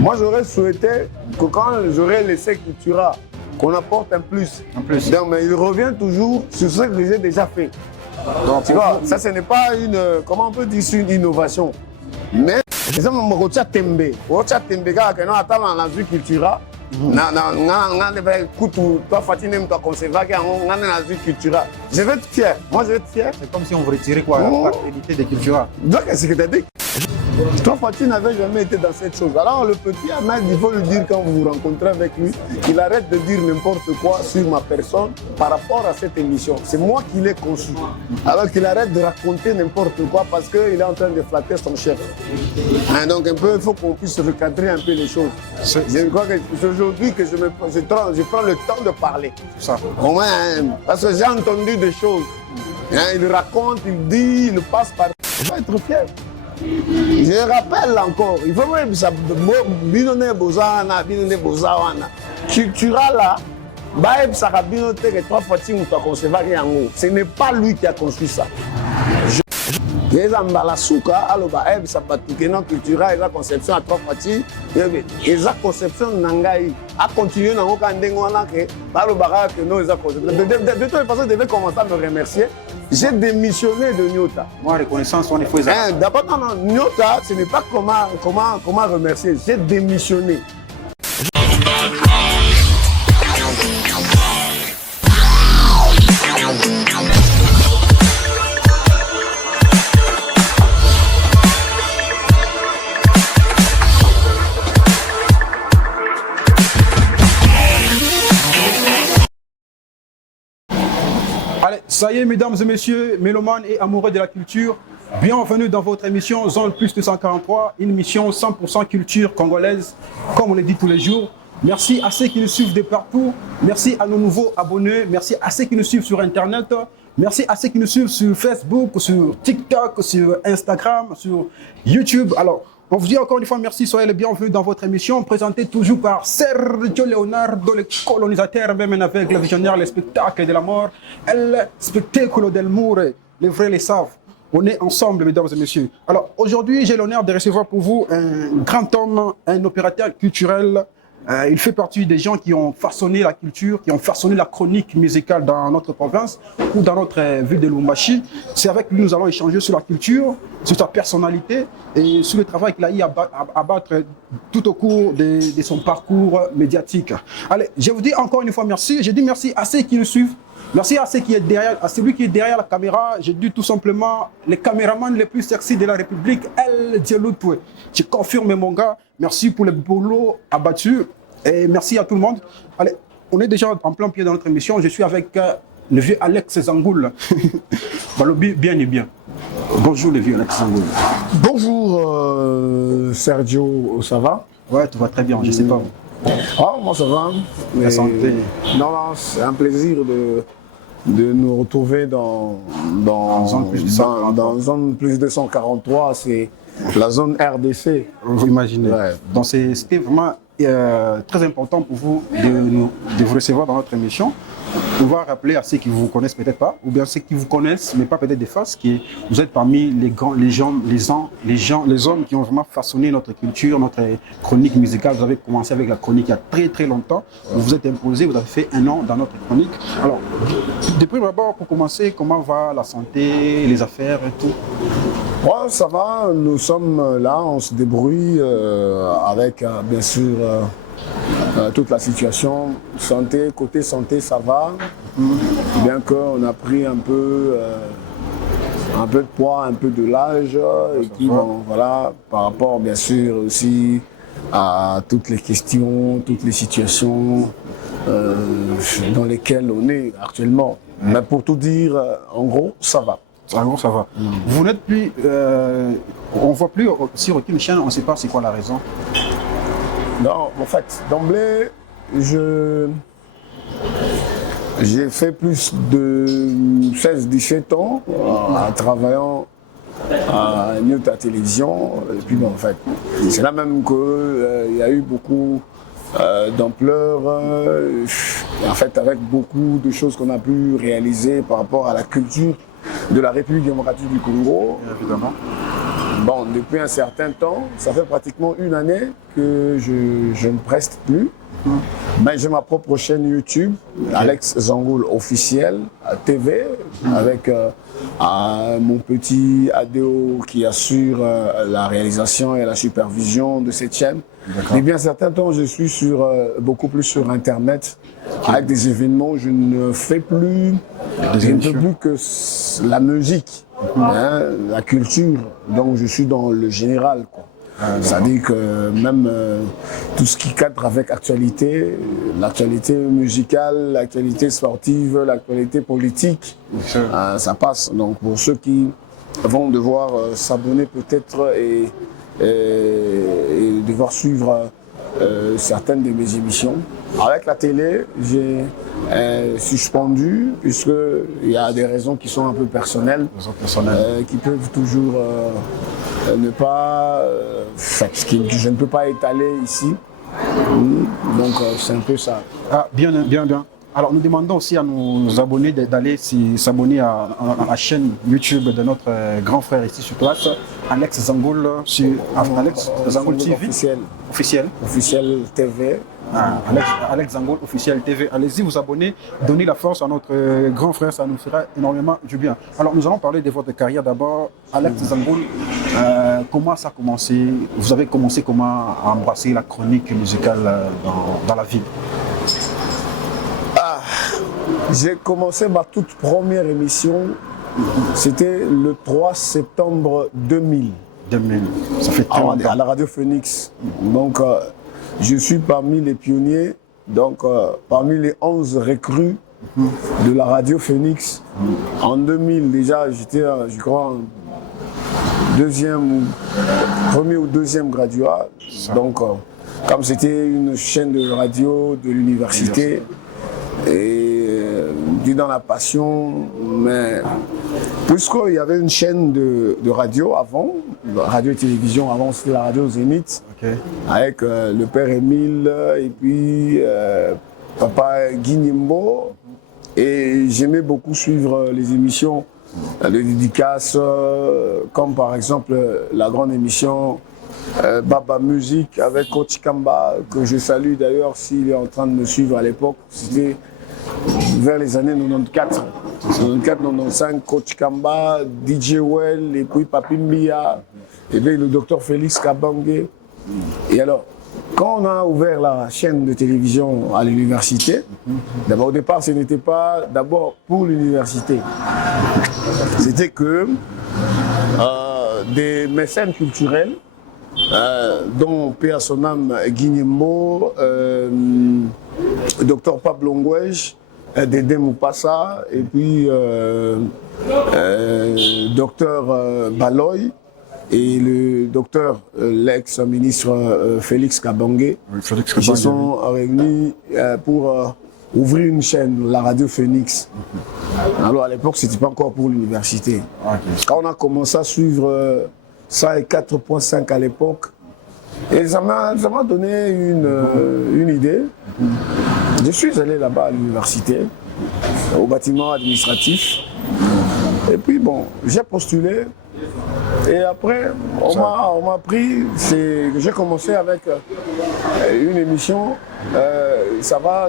Moi, j'aurais souhaité que quand j'aurais laissé Cultura, qu'on apporte un plus. Donc, mais il revient toujours sur ce que j'ai déjà fait. Donc, tu vois, ça, ce n'est pas une, comment on peut dire, une innovation. Mais, c'est un peu tembe. Tembe, quand on attend dans la vie Cultura, toi, Fatine, toi, conserver, on a la vie Cultura. Je vais être fier. Moi, je vais être fier. C'est comme si on voulait tirer quoi, la qualité de Cultura. Donc, c'est ce que tu as dit. Toi, Fatih n'avait jamais été dans cette chose. Alors, le petit Ahmed, il faut le dire quand vous vous rencontrez avec lui, qu'il arrête de dire n'importe quoi sur ma personne par rapport à cette émission. C'est moi qui l'ai conçu. Alors qu'il arrête de raconter n'importe quoi parce qu'il est en train de flatter son chef. Hein, donc, un peu, il faut qu'on puisse recadrer un peu les choses. Je crois que c'est aujourd'hui que je prends le temps de parler. Ça. Au moins, hein, parce que j'ai entendu des choses. Hein, il raconte, il dit, il passe par. Il va être fier. Je rappelle encore, il faut même ça, binone bozana, Cultura là, baeb sarabinote que trois fois tu as conservé yango. Ce n'est pas lui qui a construit ça. Les ambalasuka, alors baeb sabatuke non Cultura et la conception à trois fois et la conception nangai a continué dans le candengoana que par le barrage que nous a conception. De toute façon, je devais commencer à me remercier. J'ai démissionné de Nyota. Moi, reconnaissance, on est faux. D'abord, non, Nyota, ce n'est pas comment remercier. J'ai démissionné. Allez, ça y est, mesdames et messieurs, mélomanes et amoureux de la culture, bienvenue dans votre émission Zone Plus 243, une émission 100% culture congolaise, comme on le dit tous les jours. Merci à ceux qui nous suivent de partout, merci à nos nouveaux abonnés, merci à ceux qui nous suivent sur Internet, merci à ceux qui nous suivent sur Facebook, sur TikTok, sur Instagram, sur YouTube. Alors, on vous dit encore une fois merci, soyez les bienvenus dans votre émission, présentée toujours par Sergio Leonardo, le colonisateur, même avec le visionnaire, le spectacle de la mort, le spectacle del mure, les vrais les savent. On est ensemble, mesdames et messieurs. Alors, aujourd'hui, j'ai l'honneur de recevoir pour vous un grand homme, un opérateur culturel. Il fait partie des gens qui ont façonné la culture, qui ont façonné la chronique musicale dans notre province ou dans notre ville de Lubumbashi. C'est avec lui que nous allons échanger sur la culture, sur sa personnalité et sur le travail qu'il a eu à battre tout au cours de son parcours médiatique. Allez, je vous dis encore une fois merci. Je dis merci à ceux qui nous suivent. Merci à celui qui est derrière la caméra. Je dis tout simplement les caméramans les plus sexy de la République, El Dieloutoué. Je confirme mon gars. Merci pour le boulot abattu et merci à tout le monde. Allez, on est déjà en plein pied dans notre émission. Je suis avec le vieux Alex Zangoul. Bien et bien. Bonjour le vieux Alex Zangoul. Bonjour Sergio, ça va? Ouais, tout va très bien, je sais pas. Ah, moi ça va. La santé. Non, c'est un plaisir de nous retrouver dans Zone Plus 243, c'est la zone RDC. Vous imaginez. Ouais. Donc c'était vraiment très important pour vous de vous recevoir dans notre émission. On va rappeler à ceux qui ne vous connaissent peut-être pas, ou bien ceux qui vous connaissent, mais pas peut-être des faces, que vous êtes parmi les hommes qui ont vraiment façonné notre culture, notre chronique musicale. Vous avez commencé avec la chronique il y a très très longtemps. Vous vous êtes imposé, vous avez fait un an dans notre chronique. Alors, depuis d'abord, pour commencer, comment va la santé, les affaires et tout? Ouais, ça va, nous sommes là, on se débrouille avec bien sûr toute la situation. Côté santé, ça va, bien qu'on a pris un peu de poids, un peu de l'âge, et puis bon, voilà, par rapport bien sûr aussi à toutes les questions, toutes les situations dans lesquelles on est actuellement. Mais pour tout dire, en gros, ça va. En gros, ça va. Vous n'êtes plus, on ne voit plus sur aucune chaîne, on ne sait pas c'est quoi la raison. Non, en fait, d'emblée, j'ai fait plus de 16-17 ans en travaillant à Nyota Télévision. Et puis bon, en fait, c'est là même qu'il y a eu beaucoup d'ampleur, en fait, avec beaucoup de choses qu'on a pu réaliser par rapport à la culture de la République démocratique du Congo. Évidemment. Bon, depuis un certain temps, ça fait pratiquement une année que je ne preste plus. Mais j'ai ma propre chaîne YouTube, Alex Zangoul officiel, TV, avec mon petit Adéo qui assure la réalisation et la supervision de cette chaîne. Depuis un certain temps, je suis beaucoup plus sur Internet, avec des événements. Je ne fais plus, que la musique, hein, la culture. Donc je suis dans le général, quoi. C'est-à-dire que même tout ce qui cadre avec l'actualité musicale, l'actualité sportive, l'actualité politique, ça passe. Donc pour ceux qui vont devoir s'abonner peut-être et devoir suivre certaines de mes émissions. Avec la télé, j'ai suspendu, puisqu'il y a des raisons qui sont un peu personnelles, qui peuvent toujours ne pas, que je ne peux pas étaler ici. Donc c'est un peu ça. Ah, bien. Alors nous demandons aussi à nos abonnés d'aller s'abonner à la chaîne YouTube de notre grand frère ici sur place, Alex Zangoul, sur Alex Zangoul TV officiel TV. Alex Zangoul officiel TV. Allez-y vous abonner, donnez la force à notre grand frère, ça nous fera énormément du bien. Alors nous allons parler de votre carrière d'abord. Alex Zangoul, comment ça a commencé? Vous avez commencé comment à embrasser la chronique musicale dans la ville? J'ai commencé ma toute première émission, c'était le 3 septembre 2000. Ça fait très longtemps. À la Radio Phoenix. Donc je suis parmi les pionniers, donc parmi les 11 recrues de la Radio Phoenix. En 2000 déjà, j'étais, je crois, premier ou deuxième graduat. Donc comme c'était une chaîne de radio de l'université, et dans la passion, mais puisqu'il y avait une chaîne de radio avant, radio et télévision, avant c'était la radio Zénith, avec le père Émile et puis papa Guy Nimbo, et j'aimais beaucoup suivre les émissions de dédicaces, comme par exemple la grande émission Baba Musique avec Coach Kamba, que je salue d'ailleurs s'il est en train de me suivre à l'époque. C'était vers les années 94, 95, Coach Kamba, DJ Well, et puis Papi Mbia, et puis le docteur Félix Kabange. Et alors, quand on a ouvert la chaîne de télévision à l'université, d'abord au départ, ce n'était pas d'abord pour l'université. C'était que des mécènes culturels, dont P.A. Sonam Guignemo, Dr Pablo Ngwej, Dédé Moupassa, et puis Dr Baloy et le docteur, l'ex-ministre Félix Kabange, qui se sont réunis pour ouvrir une chaîne, la Radio Phoenix. Alors à l'époque, ce n'était pas encore pour l'université. Quand on a commencé à suivre 104.5 à l'époque, et ça m'a donné une idée. Je suis allé là-bas à l'université, au bâtiment administratif. Et puis bon, j'ai postulé. Et après, on m'a pris. J'ai commencé avec une émission. Ça va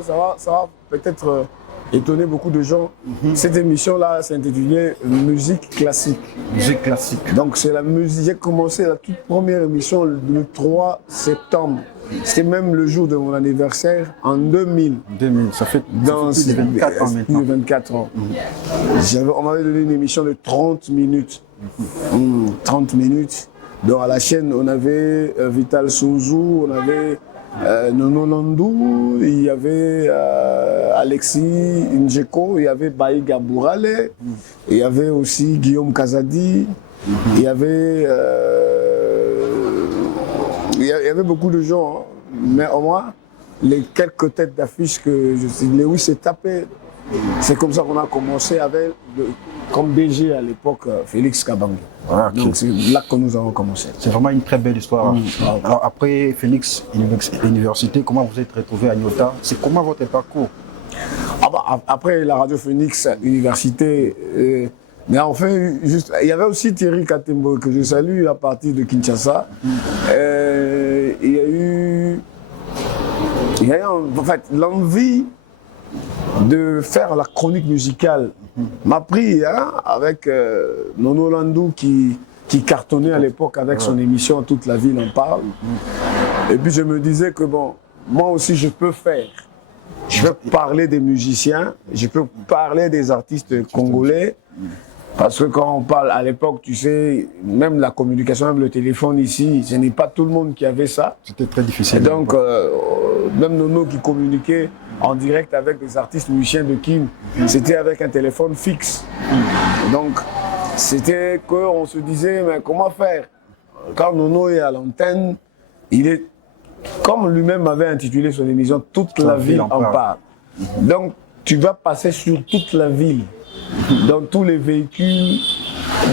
peut-être étonner beaucoup de gens. Cette émission-là s'intitulait Musique classique. Musique classique. Donc c'est la musique. J'ai commencé la toute première émission le 3 septembre. C'était même le jour de mon anniversaire en 2000. 2000, ça fait plus de 24 ans maintenant. 24 ans. On m'avait donné une émission de 30 minutes. 30 minutes. Donc à la chaîne, on avait Vital Souzou, on avait Nono Landou, il y avait Alexis Njeko, il y avait Baï Gabourale, il y avait aussi Guillaume Kazadi, il y avait beaucoup de gens, hein. Mais au moins, les quelques têtes d'affiche que je suis, Lewis s'est tapé, c'est comme ça qu'on a commencé avec, comme DG à l'époque, Félix Kabange. Ah, okay. Donc c'est là que nous avons commencé. C'est vraiment une très belle histoire. Alors après Phoenix Université, comment vous êtes retrouvé à Nyota? C'est comment votre parcours? Après la Radio Phoenix Université, Mais enfin, juste, il y avait aussi Thierry Katembo que je salue à partir de Kinshasa. Il y a eu en fait l'envie de faire la chronique musicale m'a pris avec Nono Landou qui cartonnait à l'époque avec son émission Toute la ville en parle. Et puis je me disais que bon, moi aussi je peux faire. Je peux parler des musiciens, je peux parler des artistes congolais. Parce que quand on parle à l'époque, tu sais, même la communication, même le téléphone ici, ce n'est pas tout le monde qui avait ça. C'était très difficile. Et donc, même Nono qui communiquait en direct avec des artistes musiciens de Kin, c'était avec un téléphone fixe. Donc, c'était qu'on se disait, mais comment faire? Quand Nono est à l'antenne, il est, comme lui-même avait intitulé son émission, Toute la ville en parle. Donc, tu vas passer sur toute la ville. Dans tous les véhicules,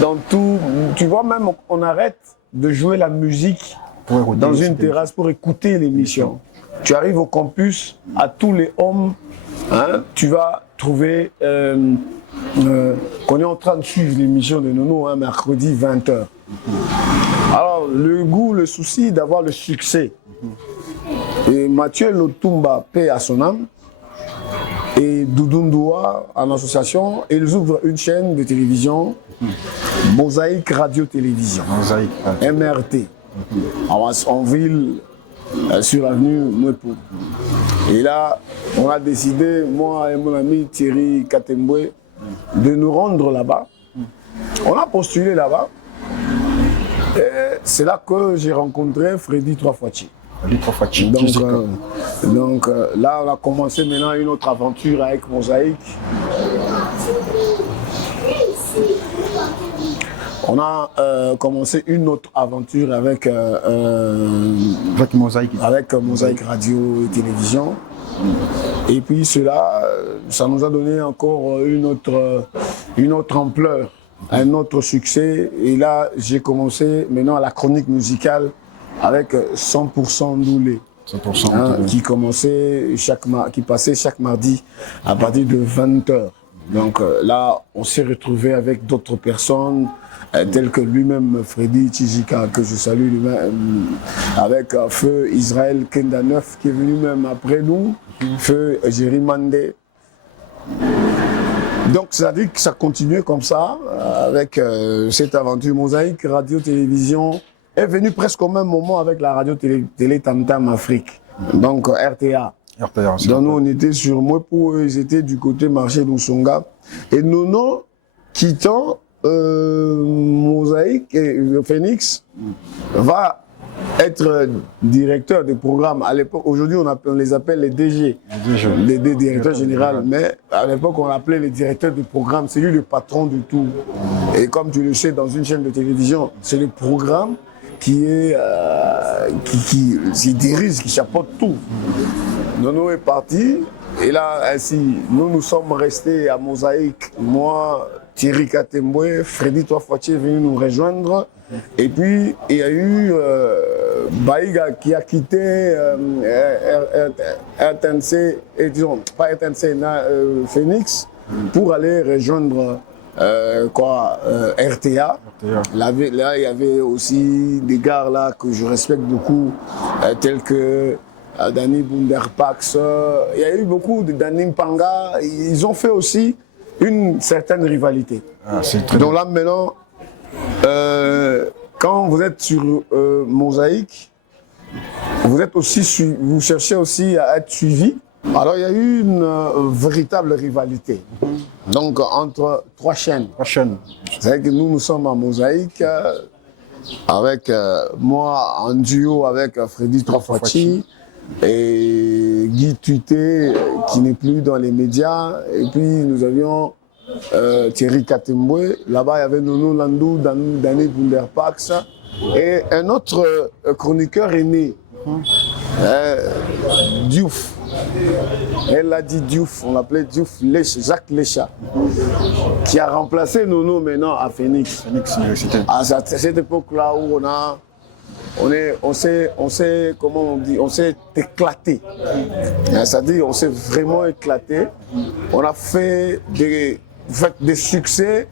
dans tout. Tu vois, même on arrête de jouer la musique dans une terrasse pour écouter l'émission. Tu arrives au campus, à tous les hommes, tu vas trouver qu'on est en train de suivre l'émission de Nono, mercredi 20h. Alors, le goût, le souci d'avoir le succès. Et Mathieu Lotumba, paix à son âme, et Doudou en association, ils ouvrent une chaîne de télévision, Mosaïque Radio-Télévision, MRT, en ville, sur l'avenue Mwepo. Et là, on a décidé, moi et mon ami Thierry Katembwe, de nous rendre là-bas. On a postulé là-bas, et c'est là que j'ai rencontré Freddy Trois-Fois-Chi. Donc là, on a commencé maintenant une autre aventure avec Mosaïque. On a commencé une autre aventure avec Mosaïque Radio et Télévision. Et puis cela, ça nous a donné encore une autre ampleur, un autre succès. Et là, j'ai commencé maintenant la chronique musicale avec 100% Ndoulé, qui passait chaque mardi à partir de 20h. Donc là, on s'est retrouvé avec d'autres personnes, telles que lui-même Freddy Tchijika, que je salue lui-même, avec Feu Israël Kenda 9, qui est venu même après nous, Feu Jerry Mandé. Donc ça veut dire que ça continuait comme ça, avec cette aventure Mosaïque Radio-Télévision, est venu presque au même moment avec la radio télé Tam Tam Afrique, donc RTA. Donc nous on était sur Mwepo, ils étaient du côté marché d'Ousonga. Et Nono, quittant Mosaïque et Phoenix, va être directeur des programmes. À l'époque, aujourd'hui on les appelle les DG, les directeurs généraux, mais à l'époque on appelait les directeurs de programme, c'est lui le patron de tout. Et comme tu le sais, dans une chaîne de télévision, c'est le programme qui dirige, qui chapeaute tout. Nono est parti, et là, ainsi, nous sommes restés à Mosaïque. Moi, Thierry Katembwe, Freddy Trois-Fois-Chi est venu nous rejoindre. Et puis, il y a eu Baïga qui a quitté RTNC, et disons, pas RTNC, Phoenix, pour aller rejoindre RTA. Là, il y avait aussi des gars là que je respecte beaucoup, tels que Danny Bunderpax. Il y a eu beaucoup de Danny Mpanga. Ils ont fait aussi une certaine rivalité. Donc là maintenant, quand vous êtes sur Mosaïque, vous cherchez aussi à être suivi. Alors il y a eu une véritable rivalité. Donc entre trois chaînes. C'est-à-dire que nous sommes à Mosaïque, avec moi en duo avec Freddy Trois-Fois-Chi et Guy Tuité qui n'est plus dans les médias. Et puis nous avions Thierry Katembwe. Là-bas il y avait Nono Landou, Danny Bunderpax et un autre chroniqueur aîné, Diouf. Elle a dit Diouf, on l'appelait Diouf, Jacques Lécha, qui a remplacé Nono maintenant à Phoenix. À cette époque-là où on s'est, comment on dit, on s'est éclaté. C'est-à-dire, on s'est vraiment éclaté. On a fait des succès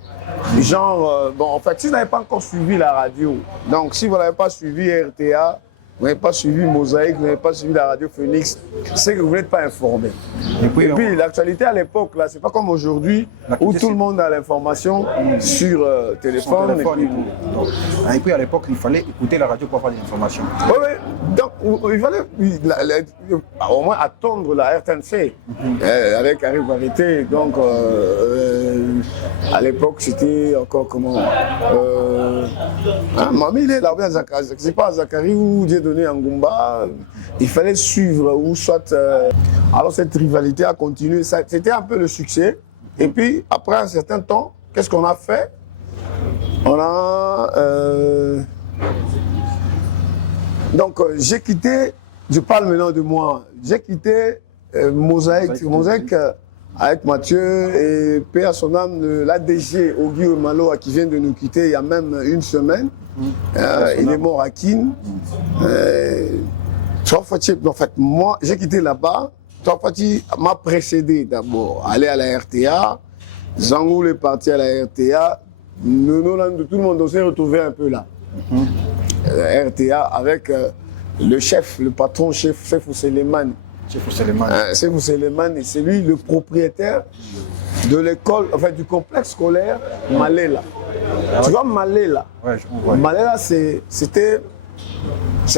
Genre, bon, en fait, si vous n'avez pas encore suivi la radio, donc si vous n'avez pas suivi RTA, vous n'avez pas suivi Mosaïque, vous n'avez pas suivi la radio Phoenix, c'est que vous n'êtes pas informé. Et puis l'actualité à l'époque, là, c'est pas comme aujourd'hui où tout le monde a l'information sur téléphone. Et puis à l'époque, il fallait écouter la radio pour avoir des informations. Oui, oui. Donc il fallait au moins attendre la RTNC avec Harry Varieté. Donc à l'époque, c'était encore comment Mamie, il est là, c'est pas Zachary ou Dieudonné Ngumba. Il fallait suivre ou soit. Alors cette rivalité a continué. C'était un peu le succès. Et puis après un certain temps, qu'est-ce qu'on a fait? On a. Donc j'ai quitté. Je parle maintenant de moi. J'ai quitté Mosaïque. Mosaïque avec Mathieu et paix à son âme, l'ADG Ogui Malo qui vient de nous quitter il y a même une semaine. Il est mort à Kin. En fait, moi, j'ai quitté là-bas. Tofati m'a précédé d'abord. Aller à la RTA. Zangoul est parti à la RTA. Tout le monde s'est retrouvé un peu là. La RTA avec le chef, le patron, chef Sefou Seleman. Sefou Seleman, c'est lui le propriétaire de l'école, enfin du complexe scolaire Malela. Tu vois Malela, Malela c'est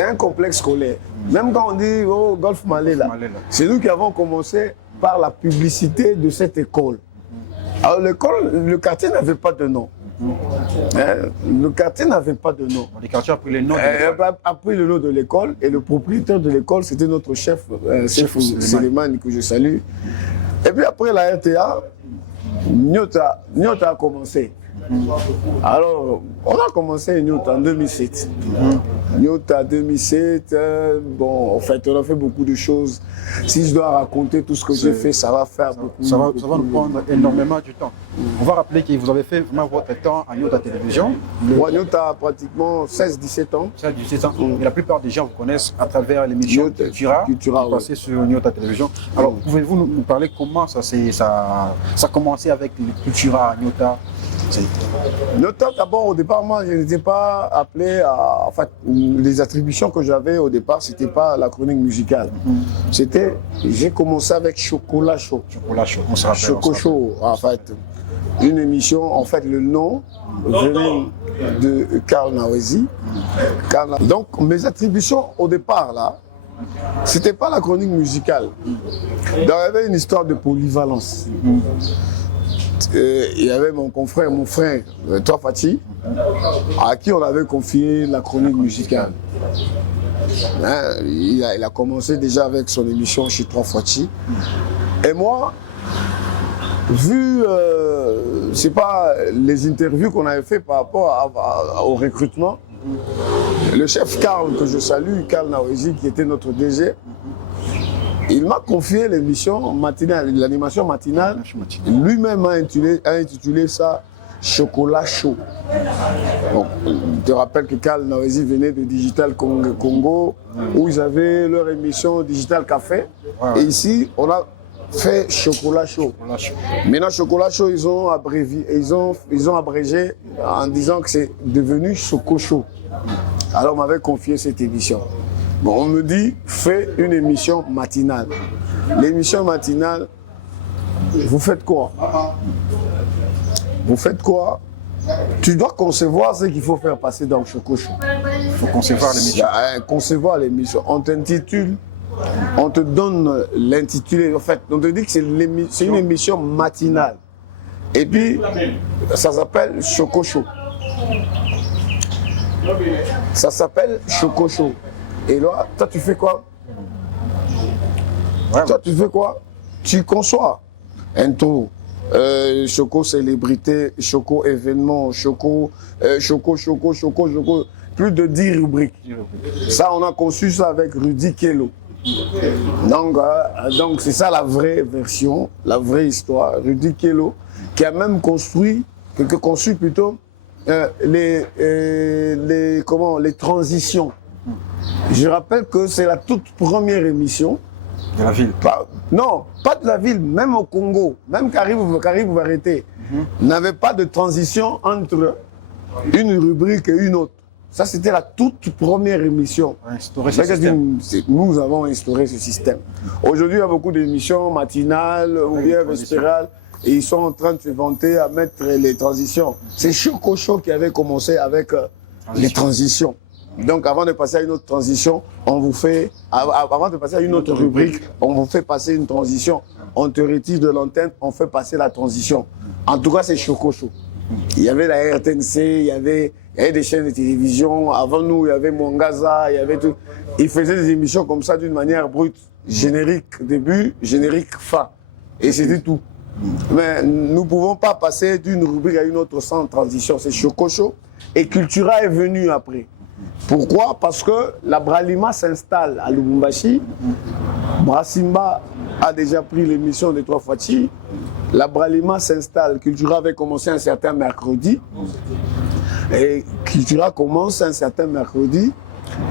un complexe scolaire. Même quand on dit oh, Golf Malela, c'est nous qui avons commencé par la publicité de cette école. Alors l'école, le quartier n'avait pas de nom. Le quartier n'avait pas de nom. Le quartier a pris le nom de l'école. A pris le nom de l'école et le propriétaire de l'école, c'était notre chef, Sefou Seleman, que je salue. Et puis après la RTA, Nyota a commencé. Alors, on a commencé Nyota en 2007. Nyota 2007, bon, en fait, on a fait beaucoup de choses. Si je dois raconter tout ce que j'ai fait, ça va faire beaucoup. Ça va nous prendre énormément du temps. On va rappeler que vous avez fait vraiment votre temps à Nyota Télévision. Nyota a pratiquement 16-17 ans. 16-17 ans. Et la plupart des gens vous connaissent à travers l'émission Cultura passée sur Nyota Télévision. Alors, pouvez-vous nous parler comment ça a commencé avec le Cultura à Nyota? Nyota, d'abord, au départ, moi, je n'étais pas appelé à. En fait, les attributions que j'avais au départ, c'était pas la chronique musicale. C'était. J'ai commencé avec Chocolat Chaud. Chocolat Chaud, on se rappelle. Choco Chaud, en fait. Une émission, en fait, le nom venait de Karl Nawezi. Donc, mes attributions au départ, là, c'était pas la chronique musicale. Donc, il y avait une histoire de polyvalence. Il y avait mon confrère, mon frère, Tofati, à qui on avait confié la chronique musicale. Il a commencé déjà avec son émission chez Tofati. Et moi, vu c'est pas les interviews qu'on avait fait par rapport au recrutement, le chef Karl, que je salue, Karl Nawezi, qui était notre DG, il m'a confié l'émission matinale, l'animation matinale. Lui-même a intitulé ça Chocolat Chaud. Donc, je te rappelle que Karl Nawezi venait de Digital Congo, où ils avaient leur émission Digital Café. Et ici, on a fait Chocolat Chaud. Maintenant, Chocolat Chaud, ils ont abrégé en disant que c'est devenu Choco Chaud. Alors, on m'avait confié cette émission. Bon, on me dit, fais une émission matinale. L'émission matinale, vous faites quoi? Vous faites quoi? Tu dois concevoir ce qu'il faut faire passer dans Choco Chaud. Il faut concevoir l'émission. Concevoir l'émission. On t'intitule, on te donne l'intitulé. En fait, on te dit que c'est une émission matinale. Et puis, ça s'appelle Choco Chaud. Ça s'appelle Choco Chaud. Et là, toi, tu fais quoi? Toi, tu fais quoi? Tu conçois intro, Choco célébrité, Choco événement, Choco, plus de 10 rubriques. Ça, on a conçu ça avec Rudy Kello. Donc c'est ça la vraie version, la vraie histoire. Rudy Kello, qui a même conçu plutôt les transitions. Je rappelle que c'est la toute première émission De la ville. Non, pas de la ville, même au Congo, même Caribou Variété, n'avait pas de transition entre une rubrique et une autre. Ça, c'était la toute première émission. Nous avons instauré ce système. Aujourd'hui, il y a beaucoup d'émissions matinales ou bien vespérales et ils sont en train de se vanter à mettre les transitions. C'est Choco Show qui avait commencé avec les transitions. Donc, avant de passer à une autre transition, on vous fait, avant de passer à une autre rubrique, on vous fait passer une transition. On te retire de l'antenne, on fait passer la transition. En tout cas, c'est Choco Show. Il y avait la RTNC, il y avait des chaînes de télévision. Avant nous, il y avait Mwangaza, il y avait tout. Ils faisaient des émissions comme ça d'une manière brute. Générique début, générique fin. Et c'était tout. Mais nous ne pouvons pas passer d'une rubrique à une autre sans transition. C'est Choco Show. Et Cultura est venu après. Pourquoi? Parce que la Bralima s'installe à Lubumbashi. Brassimba a déjà pris l'émission de Trois Fachi. La Bralima s'installe. Cultura avait commencé un certain mercredi. Et Cultura commence un certain mercredi.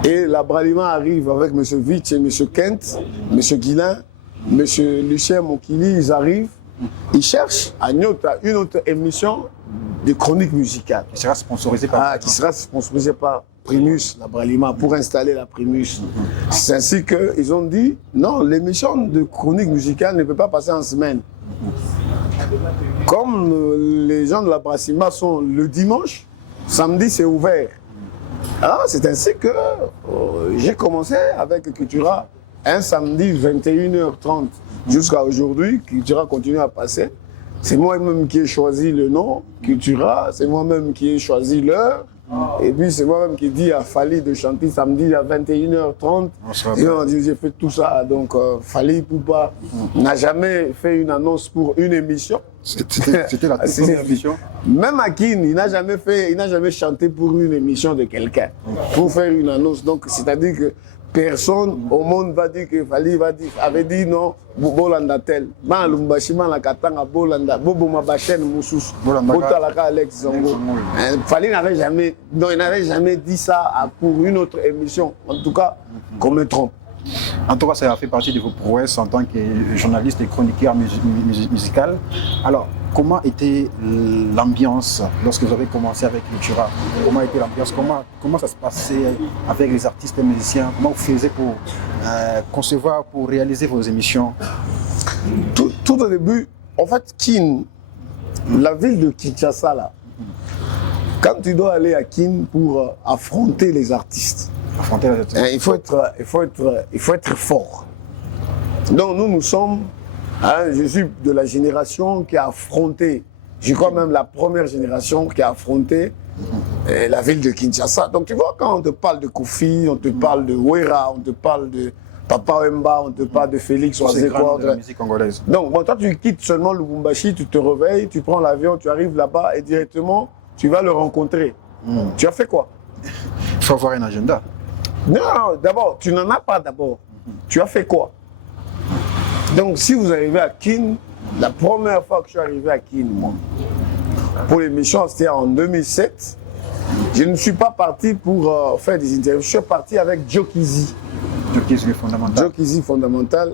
Et la Bralima arrive avec M. Vitch et M. Kent, M. Guilain, M. Lucien Mokili. Ils arrivent. Ils cherchent une autre émission de chronique musicale. Qui sera sponsorisée par qui sera sponsorisée par Primus, la Bralima, pour installer la Primus. C'est ainsi qu'ils ont dit, non, l'émission de chronique musicale ne peut pas passer en semaine. Comme les gens de la Brasima sont le dimanche, samedi c'est ouvert. Alors c'est ainsi que j'ai commencé avec Cultura un samedi 21h30 jusqu'à aujourd'hui. Cultura continue à passer. C'est moi-même qui ai choisi le nom, Cultura, c'est moi-même qui ai choisi l'heure. Et puis c'est moi-même qui dis à Fali de chanter samedi à 21h30. Et on dit, j'ai fait tout ça. Donc Fali Poupa n'a jamais fait une annonce pour une émission. C'était la toute première émission. Même Akin, il n'a jamais chanté pour une émission de quelqu'un, pour faire une annonce. Donc c'est-à-dire que personne au monde va dire que Fali avait dit non, Bolanda tel. Man Lumbashi, man la Katanga, Bolanda, Bobo Mabachen, Moussous, Botalaka, Alex Zongo. Fali n'avait jamais, non, il n'avait jamais dit ça pour une autre émission. En tout cas, qu'on me trompe. En tout cas, ça a fait partie de vos prouesses en tant que journaliste et chroniqueur musical. Alors, comment était l'ambiance lorsque vous avez commencé avec Cultura? Comment était l'ambiance? Comment ça se passait avec les artistes et musiciens? Comment vous faisiez pour concevoir, pour réaliser vos émissions? Tout au début, en fait, la ville de Kinshasa, là, quand tu dois aller à Kin pour affronter les artistes, il faut être fort. Donc nous sommes, je suis de la génération qui a affronté, je crois même la première génération qui a affronté la ville de Kinshasa. Donc tu vois, quand on te parle de Kofi, on te parle de Wera, on te parle de Papa Wemba, on te parle de Félix Oazekwa. De la musique congolaise. Donc bon, toi tu quittes seulement Lubumbashi, tu te réveilles, tu prends l'avion, tu arrives là-bas et directement tu vas le rencontrer. Tu as fait quoi? Il faut avoir un agenda. Non, d'abord, tu n'en as pas d'abord. Tu as fait quoi? Donc, si vous arrivez à Kin, la première fois que je suis arrivé à Kin, moi, pour l'émission, c'était en 2007, je ne suis pas parti pour faire des interviews. Je suis parti avec Joe Kizzy. Joe Kizzy Fondamental. Joe Kizzy Fondamental.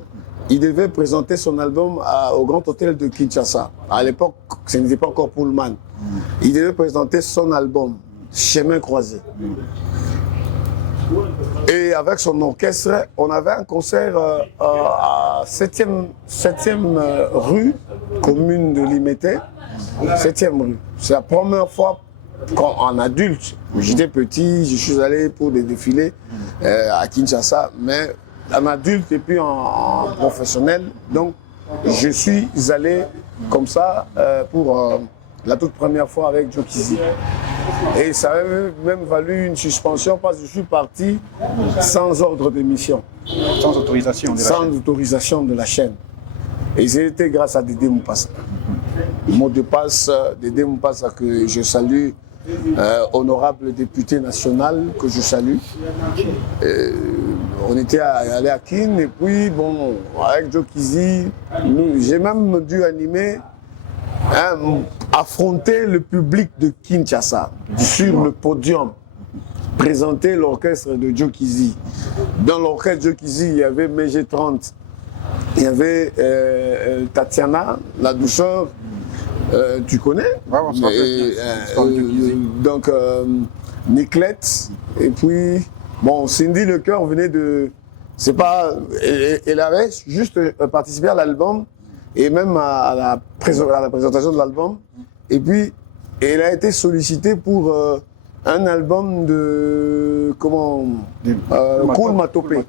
Il devait présenter son album au Grand Hôtel de Kinshasa. À l'époque, ce n'était pas encore Pullman. Il devait présenter son album, Chemin croisé. Et avec son orchestre, on avait un concert à 7e rue, commune de Limete, 7e rue. C'est la première fois en adulte. J'étais petit, je suis allé pour des défilés à Kinshasa, mais en adulte et puis en professionnel. Donc, je suis allé comme ça pour la toute première fois avec Joe Kizzy. Et ça avait même valu une suspension parce que je suis parti sans ordre de mission. Sans autorisation de la chaîne. Sans autorisation de la chaîne. Et c'était grâce à Dédé Moupassa. Mot de passe, Dédé Moupassa que je salue, honorable député national que je salue. On était allé à Kin et puis bon, avec Joe Kizzy, j'ai même dû animer, affronter le public de Kinshasa sur le podium, présenter l'orchestre de Joe Kizzy. Dans l'orchestre de Joe Kizzy, il y avait MG30, Il y avait Tatiana, la douceur, tu connais? Ouais, on se rappelle. Donc, Niclette, et puis, bon, Cindy Le Cœur venait de. C'est pas. Elle avait juste participé à l'album et même à la présentation de l'album. Et puis, elle a été sollicitée pour un album de. Comment Cool Matopé.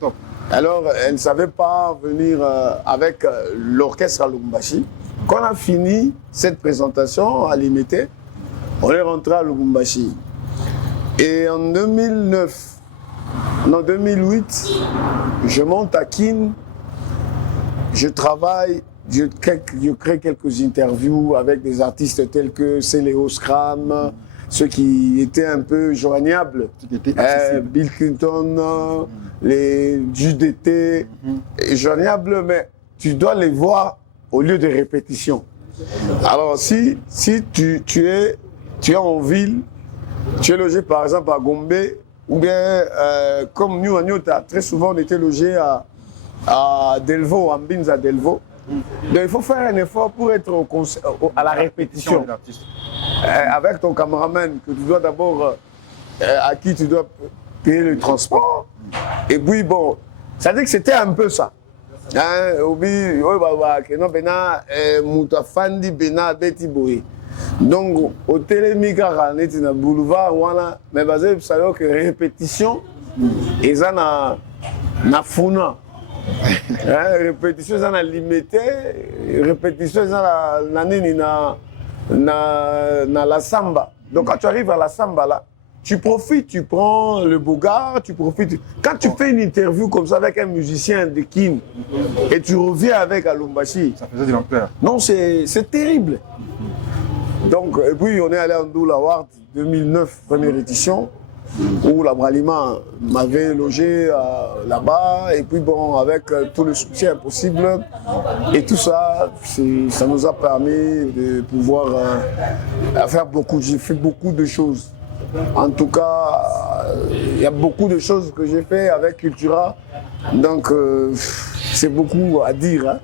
Alors, elle ne savait pas venir avec l'orchestre à Lubumbashi. Quand on a fini cette présentation à Limité, on est rentré à Lubumbashi. Et en 2008, je monte à Kin, je travaille, je crée quelques interviews avec des artistes tels que Céléo Scram, ceux qui étaient un peu joignables, Bill Clinton, les JDT, joignables, mais tu dois les voir au lieu de répétition. Alors si tu es en ville, tu es logé par exemple à Gombe, ou bien comme nous à Nyota, très souvent on était logé à Delvaux, à Mbinza Delvaux. Donc il faut faire un effort pour être à la répétition. Avec ton caméraman que tu dois d'abord, à qui tu dois payer le transport. Et puis bon, ça veut dire que c'était un peu ça. Donc au télémika na boulevard wana mais basé sur que répétition et ça na funa répétition ça na limité répétition ça na nini na la samba. Donc quand tu arrives à la samba là, tu profites, tu prends le bogard, tu profites. Quand tu fais une interview comme ça avec un musicien de Kin et tu reviens avec à Lubumbashi, ça faisait de l'ampleur. Non, c'est terrible. Donc, et puis on est allé à Ndoula Award 2009, première édition, où la Bralima m'avait logé là-bas, et puis bon, avec tout le soutien possible, et tout ça, ça nous a permis de pouvoir faire beaucoup. J'ai fait beaucoup de choses. En tout cas, il y a beaucoup de choses que j'ai fait avec Cultura, donc c'est beaucoup à dire. Hein.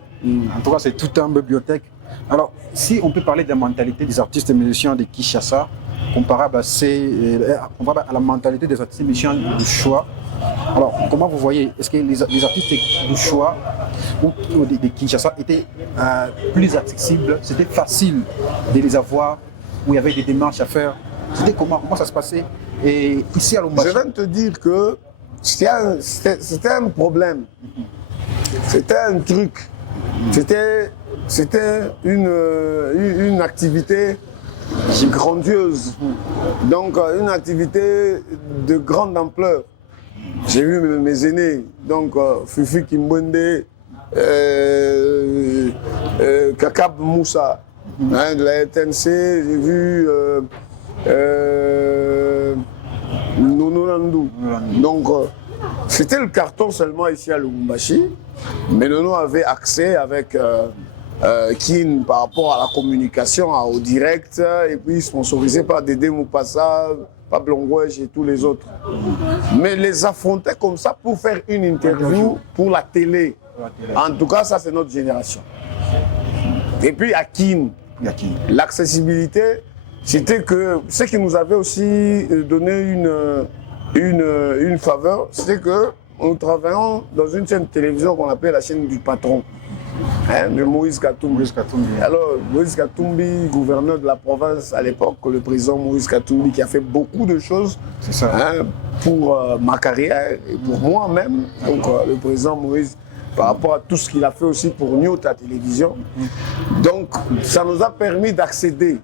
En tout cas, c'est tout un bibliothèque. Alors, si on peut parler de la mentalité des artistes et musiciens de Kinshasa, comparable à la mentalité des artistes et musiciens du choix, alors comment vous voyez, est-ce que les artistes du choix ou de Kinshasa étaient plus accessibles, c'était facile de les avoir, où il y avait des démarches à faire? C'était comment ça se passait? Et ici à Lubumbashi, je viens de te dire que c'était un problème, c'était un truc, c'était une activité grandiose, donc une activité de grande ampleur. J'ai vu mes aînés, donc Fifi Kimbonde, Kakab Moussa, de la RTNC, j'ai vu Nono Landou. Donc c'était le carton seulement ici à Lubumbashi, mais Nono avait accès avec Kin par rapport à la communication au direct, et puis sponsorisé par Dédé Moupassa, Pablo Ngouèche et tous les autres. Mais les affronter comme ça pour faire une interview pour la télé, en tout cas ça c'est notre génération. Et puis à Kin, l'accessibilité, c'était que ce qui nous avait aussi donné une faveur, c'était que nous travaillons dans une chaîne de télévision qu'on appelle la chaîne du patron, de Moïse Katumbi. Alors Moïse Katumbi, gouverneur de la province à l'époque, le président Moïse Katumbi qui a fait beaucoup de choses pour ma carrière et pour moi-même, donc le président Moïse, par rapport à tout ce qu'il a fait aussi pour Nyota Télévision. Donc ça nous a permis d'accéder.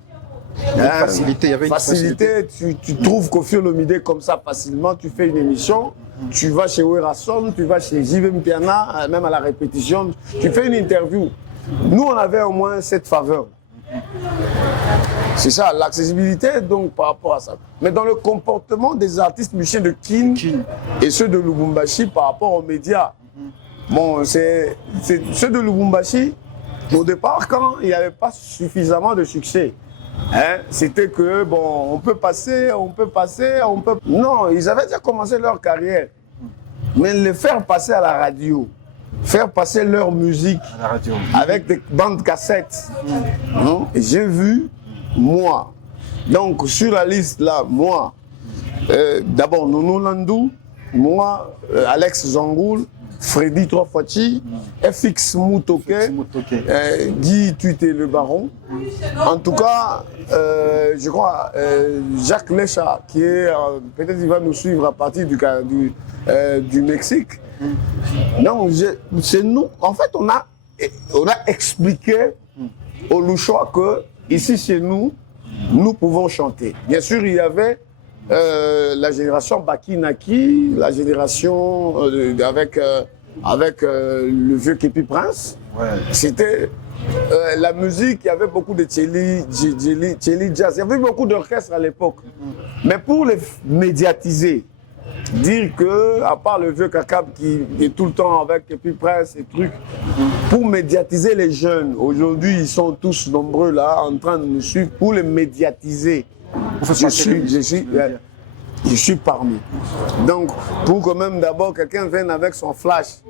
Facilité, il y avait une facilité. Tu trouves Koffi Olomide comme ça facilement, tu fais une émission, tu vas chez Werason, tu vas chez JV Mpiana, même à la répétition, tu fais une interview. Nous, on avait au moins cette faveur. C'est ça, l'accessibilité, donc par rapport à ça. Mais dans le comportement des artistes musiciens de Kin et ceux de Lubumbashi par rapport aux médias, bon, c'est ceux de Lubumbashi, au départ, quand il n'y avait pas suffisamment de succès, c'était que, bon, on peut passer. Non, ils avaient déjà commencé leur carrière. Mais les faire passer à la radio, faire passer leur musique À la radio. avec des bandes cassettes. Et j'ai vu, moi, donc sur la liste là, moi, d'abord Nono Landou, moi, Alex Zangoul, Freddy Trofachi, FX Moutoke, Guy Tuité le Baron. En tout cas, je crois, Jacques Lecha, qui est, peut-être il va nous suivre à partir du Mexique. Donc, c'est nous, en fait, on a expliqué aux Louchois que ici chez nous, nous pouvons chanter. Bien sûr, il y avait la génération Baki Naki, la génération avec le vieux Képi Prince. Ouais. C'était la musique, il y avait beaucoup de Tchéli Jazz, il y avait beaucoup d'orchestres à l'époque. Mais pour les médiatiser, dire que, à part le vieux Kakab qui est tout le temps avec Képi Prince et trucs, pour médiatiser les jeunes, aujourd'hui ils sont tous nombreux là en train de nous suivre, pour les médiatiser. Je suis parmi. Donc, pour que même d'abord quelqu'un vienne avec son flash,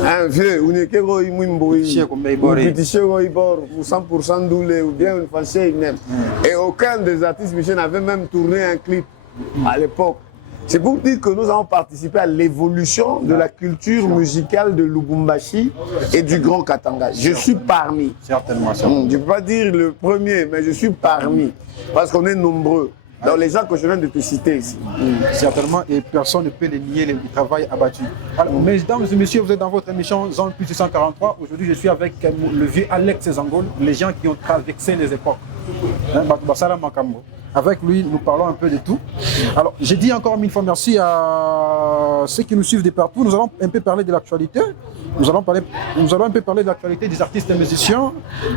un vieux, ou 100% doulé, ou bien une fanchée, et aucun des artistes Michel n'avait même tourné un clip à l'époque. C'est pour dire que nous avons participé à l'évolution de la culture musicale de Lubumbashi et du Grand Katanga. Je suis parmi. Certainement. Je ne peux pas dire le premier, mais je suis parmi. Parce qu'on est nombreux. Dans les gens que je viens de te citer ici. Certainement, et personne ne peut les nier, le travail abattu. Alors, mesdames et messieurs, vous êtes dans votre émission Zone Plus 143. Aujourd'hui, je suis avec le vieux Alex Zangoul, les gens qui ont traversé les époques. Avec lui, nous parlons un peu de tout. Alors, j'ai dit encore mille fois merci à ceux qui nous suivent de partout. Nous allons un peu parler de l'actualité. Nous allons un peu parler de l'actualité des artistes et musiciens.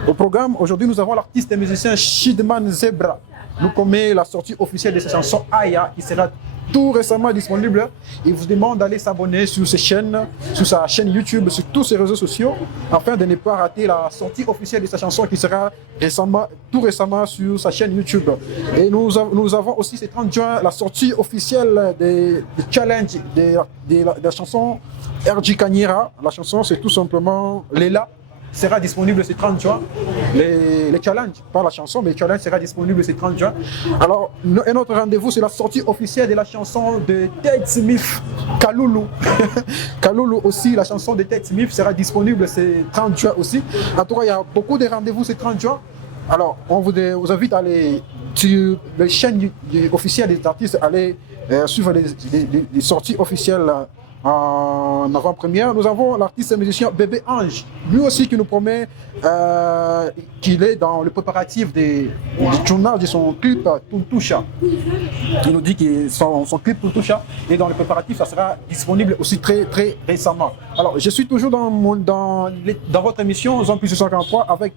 Au programme, aujourd'hui, nous avons l'artiste et musicien Shidman Zebra. Nous commet la sortie officielle de sa chanson Aya, qui sera tout récemment disponible. Il vous demande d'aller s'abonner sur sa chaîne YouTube, sur tous ses réseaux sociaux, afin de ne pas rater la sortie officielle de sa chanson qui sera tout récemment sur sa chaîne YouTube. Et nous avons aussi ce 30 juin la sortie officielle des challenges de la chanson RJ Kanyera. La chanson, c'est tout simplement Léla. Sera disponible ce 30 juin. Les challenges, pas la chanson, mais le challenge sera disponible ce 30 juin. Alors, un autre rendez-vous, c'est la sortie officielle de la chanson de Ted Smith, Kaloulou. Kaloulou aussi, la chanson de Ted Smith sera disponible ce 30 juin aussi. En tout cas, il y a beaucoup de rendez-vous ce 30 juin. Alors, on vous invite à aller sur les chaînes officielles des artistes, aller suivre les sorties officielles. En avant-première, nous avons l'artiste et musicien Bébé Ange, lui aussi qui nous promet qu'il est dans le préparatif du tournage de son clip Tuntoucha. Il nous dit que son clip Tuntoucha est dans le préparatif, ça sera disponible aussi très très récemment. Alors, je suis toujours dans votre émission Zone Plus 143 avec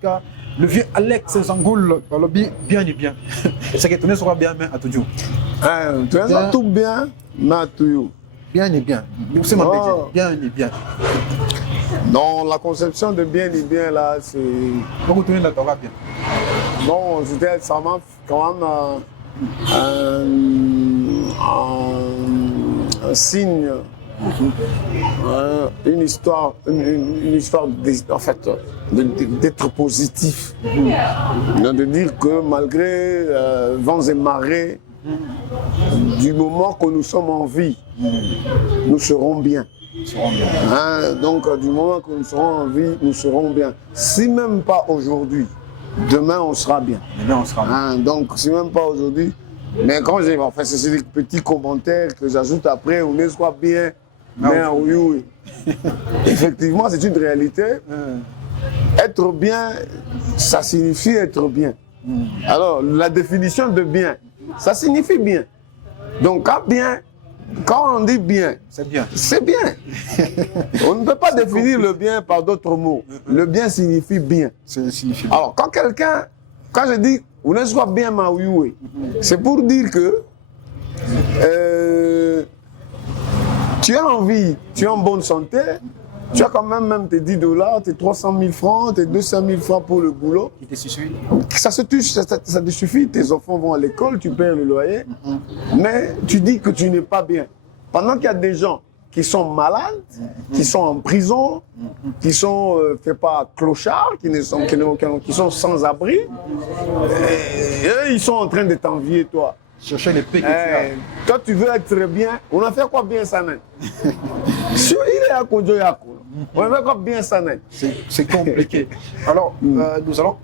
le vieux Alex Zangoul, dans le bien et bien. C'est que tout le monde sera bien à tout le monde. Tu es tout bien, mais tout. Bien et bien. Bien et bien. Non, la conception de bien et bien là, c'est. Beaucoup de monde bien. Non, c'était ça m'a quand même un signe, une histoire en fait, d'être positif. De dire que malgré vents et marées, du moment que nous sommes en vie, nous serons bien. Donc, du moment que nous serons en vie, nous serons bien. Si même pas aujourd'hui, demain on sera bien. Donc, si même pas aujourd'hui, mais quand j'ai fait c'est des petits commentaires que j'ajoute après, on soit bien, mais oui. Effectivement, c'est une réalité. Être bien, ça signifie être bien. Alors, la définition de bien, ça signifie bien. Donc, quand on dit bien, c'est bien. C'est bien. On ne peut pas définir le bien par d'autres mots. Le bien signifie bien. Alors, quand je dis on ne soit bien maouioué, c'est pour dire que tu as envie, tu es en bonne santé, tu as quand même tes $10, tes 300 000 francs, tes 200 000 francs pour le boulot. Il te suffit. Ça te suffit, tes enfants vont à l'école, tu payes le loyer, mais tu dis que tu n'es pas bien. Pendant qu'il y a des gens qui sont malades, qui sont en prison, qui sont fait pas clochards, qui sont sans abri. Et eux, ils sont en train de t'envier, toi. Chercher les paix que tu as. Toi, tu veux être bien. On a fait quoi bien ça, non? Si il est à Kodjoyako, on a fait quoi bien ça, non? C'est compliqué. Alors, nous allons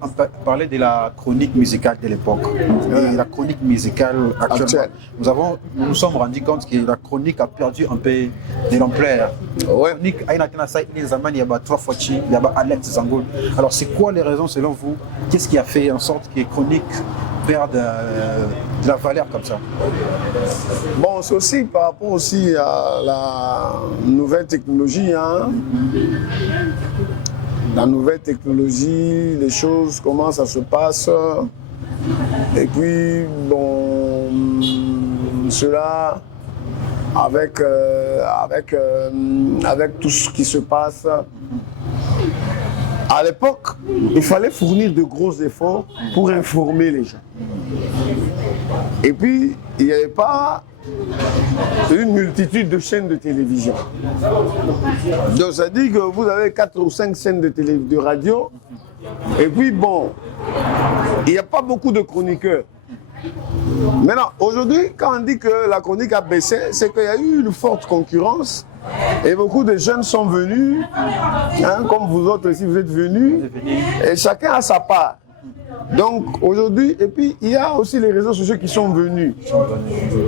parler de la chronique musicale de l'époque. Et la chronique musicale actuelle. Nous nous sommes rendus compte que la chronique a perdu un peu de l'ampleur. Ouais. La chronique, il y a trois fois, il y a Alex Zangoul. Alors, c'est quoi les raisons selon vous? Qu'est-ce qui a fait en sorte que les chroniques perdent de la valeur comme ça? Bon, c'est aussi par rapport aussi à la nouvelle technologie. Hein. La nouvelle technologie, les choses, comment ça se passe. Et puis, bon, cela, avec tout ce qui se passe. À l'époque, il fallait fournir de gros efforts pour informer les gens. Et puis, il n'y avait pas une multitude de chaînes de télévision. Donc, ça dit que vous avez 4 ou 5 chaînes de radio. Et puis, bon, il n'y a pas beaucoup de chroniqueurs. Maintenant, aujourd'hui, quand on dit que la chronique a baissé, c'est qu'il y a eu une forte concurrence. Et beaucoup de jeunes sont venus, hein, comme vous autres ici, vous êtes venus, et chacun a sa part. Donc aujourd'hui, et puis il y a aussi les réseaux sociaux qui sont venus.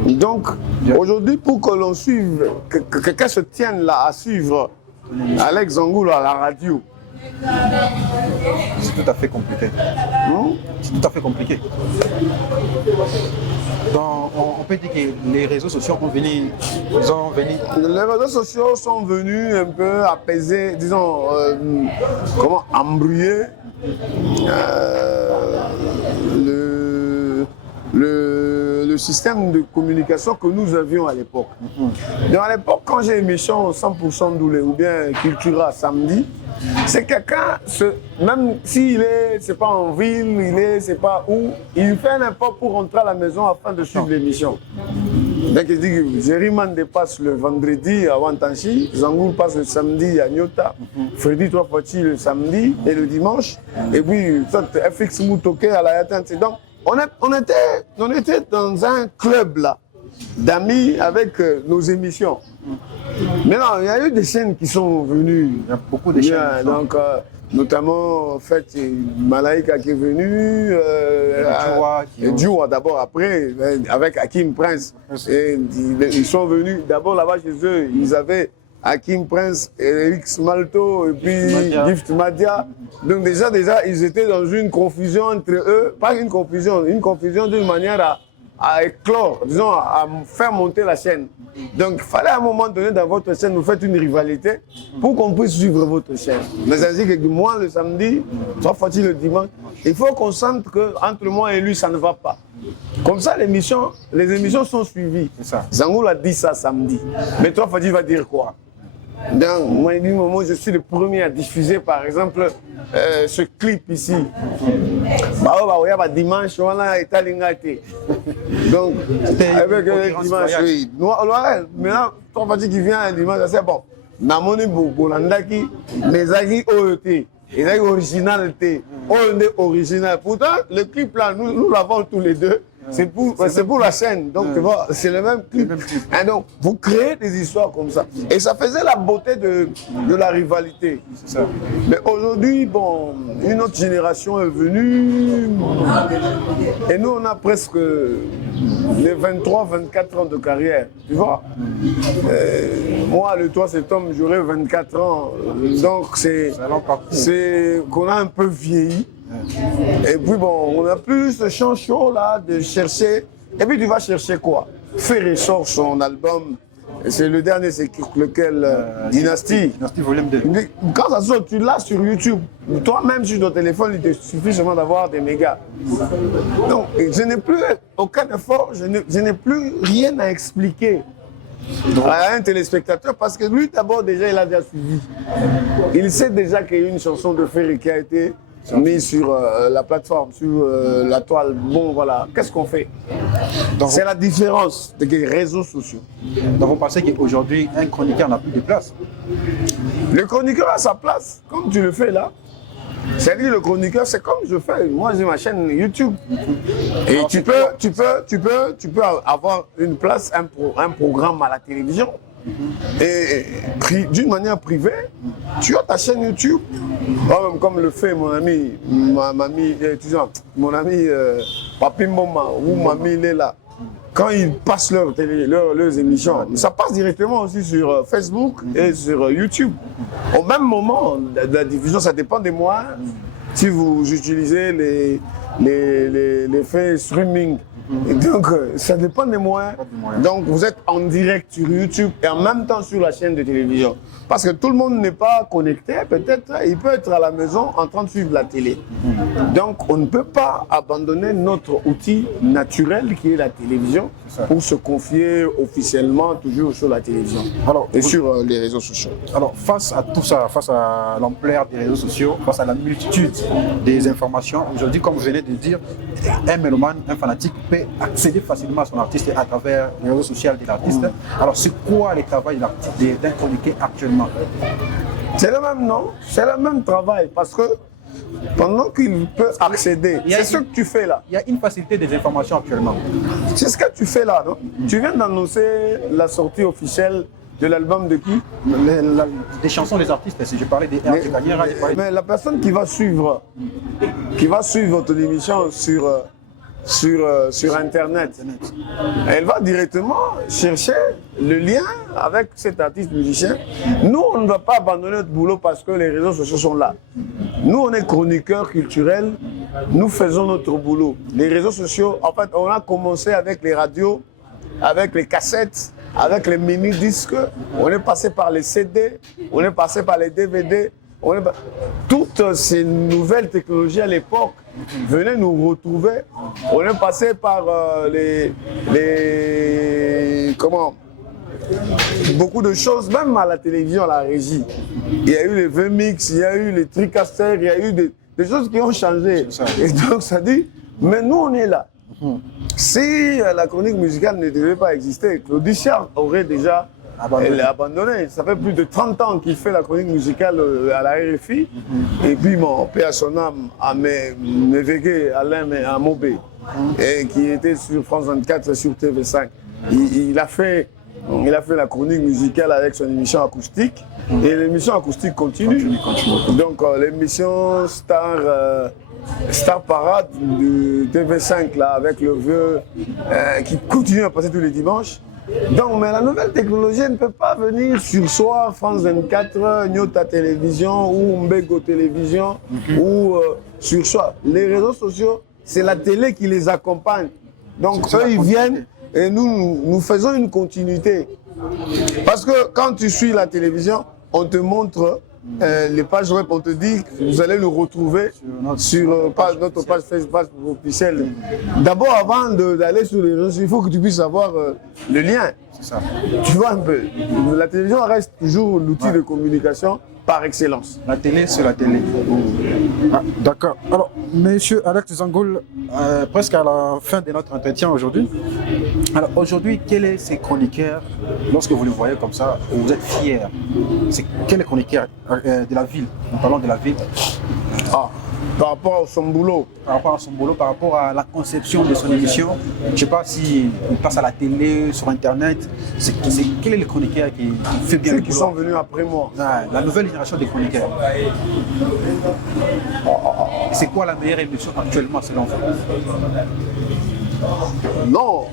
Donc aujourd'hui, pour que l'on suive, que quelqu'un se tienne là à suivre Alex Zangoul à la radio, c'est tout à fait compliqué. C'est tout à fait compliqué. Donc, on peut dire que les réseaux sociaux ont venu. Les réseaux sociaux sont venus un peu apaiser, disons, embrouiller le système de communication que nous avions à l'époque. Donc à l'époque, quand j'ai une émission 100% Doulé ou bien Cultura samedi, c'est quelqu'un, même s'il est, c'est pas en ville, c'est pas où, il fait un effort pour rentrer à la maison afin de suivre l'émission. Donc il dit que Jeriman dépasse le vendredi à Wantanchi, Zangoul passe le samedi à Nyota, Freddy Troifati le samedi et le dimanche, et puis FX Moutoke à la Yatante. Donc on était dans un club là, d'amis avec nos émissions. Maintenant, il y a eu des chaînes qui sont venues. Il y a beaucoup de chaînes. Donc, notamment, en fait, Malaika qui est venu, Djoua d'abord, après, avec Hakim Prince. Et ils sont venus, d'abord là-bas chez eux, ils avaient Hakim Prince, Eric Malto et puis Gift Madia. Donc déjà, ils étaient dans une confusion entre eux, pas une confusion d'une manière à éclore, disons, à faire monter la chaîne. Donc, il fallait à un moment donné dans votre chaîne, vous faites une rivalité pour qu'on puisse suivre votre chaîne. Mais ça veut dire que moi, le samedi, soit Fatih le dimanche, il faut qu'on sente qu'entre moi et lui, ça ne va pas. Comme ça, les émissions sont suivies. Zangoul a dit ça samedi. Mais toi, Fatih va dire quoi? Donc, moi, il dit, moment, je suis le premier à diffuser, par exemple, ce clip ici. Il y a dimanche, on a été lingate. Donc, avec le dimanche, oui. Maintenant, toi, Fatih qui vient un dimanche, c'est bon. Namoni Bolandaki, mais Zagi OET. Et Zagi originalité. On est original. Pourtant, le clip là, nous l'avons tous les deux. C'est pour la chaîne, donc tu vois, c'est le même clip. Et donc, vous créez des histoires comme ça. Et ça faisait la beauté de la rivalité. Ça. Mais aujourd'hui, bon, une autre génération est venue. Et nous, on a presque les 23-24 ans de carrière. Tu vois, moi, le 3 septembre, j'aurai 24 ans. Donc, c'est qu'on a un peu vieilli. Et puis bon, on a plus ce champ chaud là de chercher. Et puis tu vas chercher quoi? Ferré sort son album. C'est le dernier, c'est lequel Dynasty. Dynasty volume 2. Quand ça sort, tu l'as sur YouTube. Toi-même sur ton téléphone, il te suffit seulement d'avoir des mégas. Donc je n'ai plus aucun effort, je n'ai plus rien à expliquer à un téléspectateur parce que lui d'abord déjà il a déjà suivi. Il sait déjà qu'il y a une chanson de Ferré qui a été mis sur la plateforme, sur la toile. Bon, voilà, qu'est-ce qu'on fait? C'est la différence des réseaux sociaux. Donc vous pensez qu'aujourd'hui, un chroniqueur n'a plus de place? Le chroniqueur a sa place, comme tu le fais là. C'est-à-dire le chroniqueur, c'est comme je fais. Moi, j'ai ma chaîne YouTube. Et alors, tu peux avoir une place, un programme à la télévision. Et d'une manière privée, tu as ta chaîne YouTube. Comme le fait mon ami, mon ami Papi Moma ou Mamie Lela. Quand ils passent leurs émissions, ça passe directement aussi sur Facebook et sur YouTube. Au même moment de la diffusion, ça dépend des moyens. Si vous utilisez les faits streaming, donc ça dépend des moyens. Donc vous êtes en direct sur YouTube et en même temps sur la chaîne de télévision. Parce que tout le monde n'est pas connecté, peut-être il peut être à la maison en train de suivre la télé. Donc on ne peut pas abandonner notre outil naturel qui est la télévision pour se confier officiellement toujours sur la télévision et sur les réseaux sociaux. Alors face à tout ça, face à l'ampleur des réseaux sociaux, face à la multitude des informations, aujourd'hui comme vous venez de dire, un mélomane, un fanatique peut accéder facilement à son artiste à travers les réseaux sociaux de l'artiste. Alors c'est quoi le travail d'un chroniqueur actuellement? C'est le même, non? C'est le même travail parce que pendant qu'il peut accéder, c'est ce que tu fais là. Il y a une facilité des informations actuellement. C'est ce que tu fais là, non? Tu viens d'annoncer la sortie officielle de l'album de qui? Des chansons des artistes, si je parlais des RT Gagnera. Mais la personne qui va suivre ton émission sur Internet, elle va directement chercher le lien avec cet artiste musicien. Nous, on ne va pas abandonner notre boulot parce que les réseaux sociaux sont là. Nous, on est chroniqueurs culturels, nous faisons notre boulot. Les réseaux sociaux, en fait, on a commencé avec les radios, avec les cassettes, avec les mini-disques, on est passé par les CD, on est passé par les DVD. Toutes ces nouvelles technologies à l'époque venaient nous retrouver. On est passé par beaucoup de choses, même à la télévision, à la régie. Il y a eu les VMix, il y a eu les Tricaster, il y a eu des choses qui ont changé. Et donc ça dit, mais nous on est là. Si la chronique musicale ne devait pas exister, Claudie Charles aurait déjà abandonné. Ça fait plus de 30 ans qu'il fait la chronique musicale à la RFI. Et puis mon père, son âme, à Mévégué, Alain à Mobé, et qui était sur France 24 sur TV5. Il a fait la chronique musicale avec son émission acoustique. Et l'émission acoustique continue. Donc l'émission Star Parade du TV5 là, avec le vieux qui continue à passer tous les dimanches. Donc, mais la nouvelle technologie ne peut pas venir sur Soir, France 24, Nyota Télévision ou Mbego Télévision ou sur Soir. Les réseaux sociaux, c'est la télé qui les accompagne. Donc eux, ils viennent et nous faisons une continuité. Parce que quand tu suis la télévision, on te montre les pages web, on te dit que vous allez le retrouver sur notre page Facebook officielle. D'abord, avant d'aller sur les réseaux, il faut que tu puisses avoir le lien. C'est ça. Tu vois un peu, la télévision reste toujours l'outil de communication par excellence. La télé, c'est la télé. Ah, d'accord. Alors, monsieur Alex Zangoul, presque à la fin de notre entretien aujourd'hui. Alors, aujourd'hui, quel est ces chroniqueurs, lorsque vous les voyez comme ça, vous êtes fiers? Quel est le chroniqueur de la ville? Nous parlons de la ville. Par rapport à son boulot. Par rapport à son boulot, par rapport à la conception de son émission. Je ne sais pas s'il passe à la télé, sur Internet. Quel est le chroniqueur qui fait bien ceux le qui boulot? sont venus après moi. La nouvelle génération des chroniqueurs. C'est quoi la meilleure émission actuellement selon vous? Non.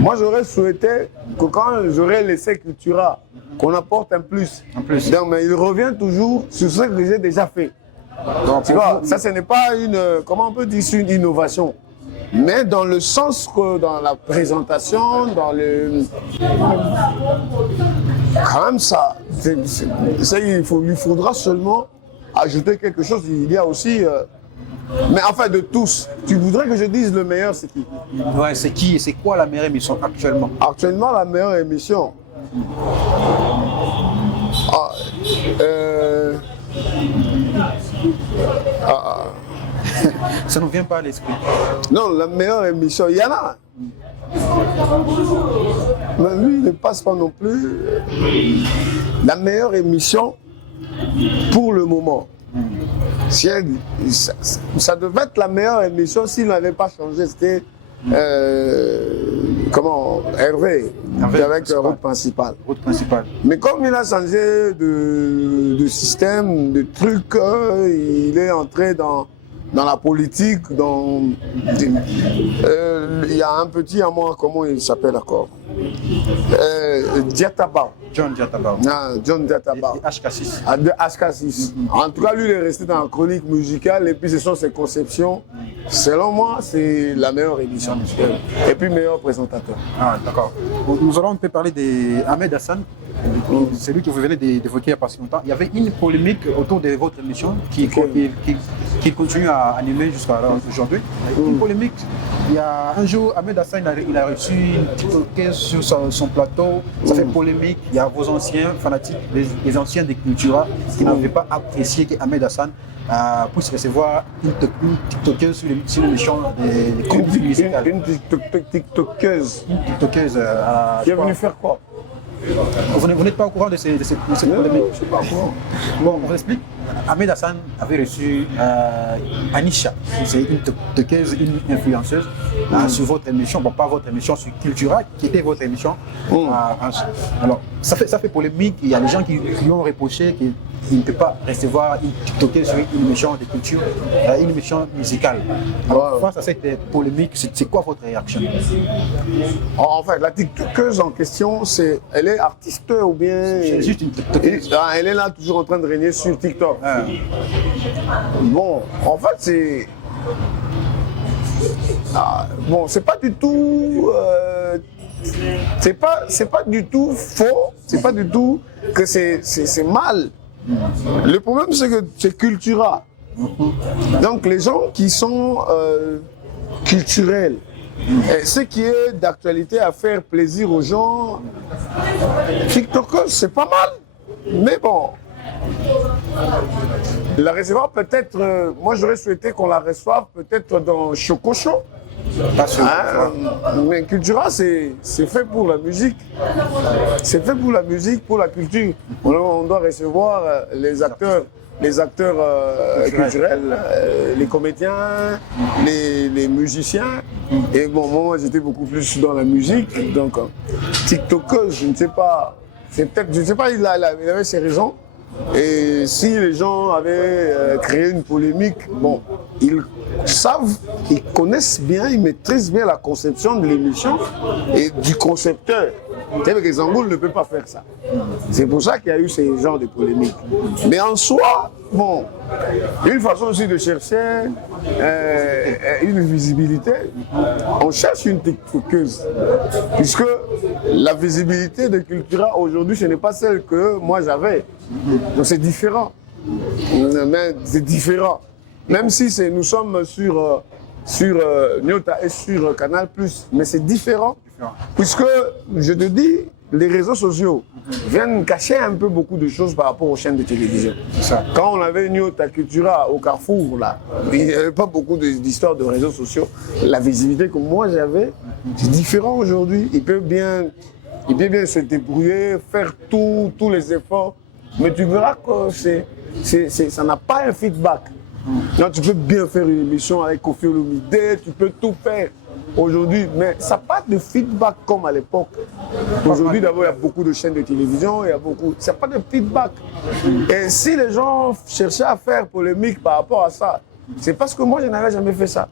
Moi, j'aurais souhaité que quand j'aurais laissé Cultura, qu'on apporte un plus. Donc, mais il revient toujours sur ce que j'ai déjà fait. Donc, tu vois, ça, ce n'est pas comment on peut dire, une innovation. Mais dans le sens que dans la présentation, quand même ça, il faudra seulement ajouter quelque chose. Il y a aussi... Mais enfin, de tous, tu voudrais que je dise le meilleur, c'est qui? Ouais, c'est qui? C'est quoi la meilleure émission actuellement? Actuellement, la meilleure émission. Ah, Ça ne vient pas à l'esprit. non, la meilleure émission, il y en a. Mais lui, il ne passe pas non plus. La meilleure émission pour le moment. Si ça devait être la meilleure émission s'il n'avait pas changé. C'était comment Hervé avec route principale. Route principale. Mais comme il a changé de système, de trucs, il est entré dans la politique, il y a un petit à moi, comment il s'appelle encore Diataba. John Diataba. John Diataba. Et HK6. De HK6. En tout cas, lui, il est resté dans la chronique musicale et puis ce sont ses conceptions. Selon moi, c'est la meilleure émission musicale. Et puis, meilleur présentateur. Ah, d'accord. Nous allons un peu parler d'Ahmed Hassan. C'est lui que vous venez d'évoquer il n'y a pas si longtemps. Il y avait une polémique autour de votre émission qui continue à animer jusqu'à aujourd'hui. Une polémique. Il y a un jour, Ahmed Hassan il a reçu une TikTokeuse sur son plateau. Ça fait polémique. Il y a vos anciens fanatiques, les anciens des Cultura, qui n'avaient pas apprécié qu'Ahmed Hassan puisse recevoir une TikTokeuse sur l'émission des comédies musicales. Une TikTokeuse. Une TikTokeuse. Qui est venue faire quoi? Vous n'êtes pas au courant de cette polémique? Je ne suis pas au courant. Bon, on vous explique. Ahmed Hassan avait reçu Anisha, c'est une TikTokeuse, une influenceuse, sur votre émission, bon pas votre émission, sur Cultura, qui était votre émission. Alors, ça fait polémique, il y a des gens qui lui ont reproché qu'il ne peut pas recevoir une TikTokeuse sur une émission de culture, une émission musicale. Alors, face à cette polémique, c'est quoi votre réaction? En fait, la TikTokeuse en question, elle est artiste ou bien... C'est juste une TikTokeuse. Elle est là toujours en train de régner sur TikTok. Bon, en fait, c'est... bon, c'est pas du tout... c'est pas du tout faux, c'est pas du tout que c'est mal. Le problème, c'est que c'est Cultura. Donc, les gens qui sont culturels, et ce qui est d'actualité à faire plaisir aux gens, TikTok, c'est pas mal. Mais bon, la recevoir peut-être, moi j'aurais souhaité qu'on la reçoive peut-être dans Choco Show. Mais Cultura, c'est fait pour la musique. C'est fait pour la musique, pour la culture. On doit recevoir les acteurs culturels, les comédiens, les musiciens. Et bon, moi j'étais beaucoup plus dans la musique. Donc, TikTokeuse, je ne sais pas. C'est peut-être, je ne sais pas, il avait ses raisons. Et si les gens avaient créé une polémique, bon, ils savent, ils connaissent bien, ils maîtrisent bien la conception de l'émission et du concepteur. Les Zangoul ne peut pas faire ça. C'est pour ça qu'il y a eu ces genres de polémiques. Mais en soi, bon, une façon aussi de chercher une visibilité, on cherche une TikTokeuse. Puisque la visibilité de Cultura aujourd'hui, ce n'est pas celle que moi j'avais. Donc c'est différent. Mais c'est différent. Même si nous sommes sur Nyota et sur Canal+, mais c'est différent. Puisque, je te dis, les réseaux sociaux viennent cacher un peu beaucoup de choses par rapport aux chaînes de télévision. Quand on avait Nyota Cultura au Carrefour, là, il n'y avait pas beaucoup d'histoires de réseaux sociaux. La visibilité que moi j'avais, c'est différent aujourd'hui. Il peut bien se débrouiller, faire tous les efforts, mais tu verras que ça n'a pas un feedback. Non, tu peux bien faire une émission avec Kofi Olomide, tu peux tout faire aujourd'hui, mais ça n'a pas de feedback comme à l'époque. Aujourd'hui, d'abord, il y a beaucoup de chaînes de télévision, ça n'a pas de feedback. Et si les gens cherchaient à faire polémique par rapport à ça, c'est parce que moi, je n'avais jamais fait ça.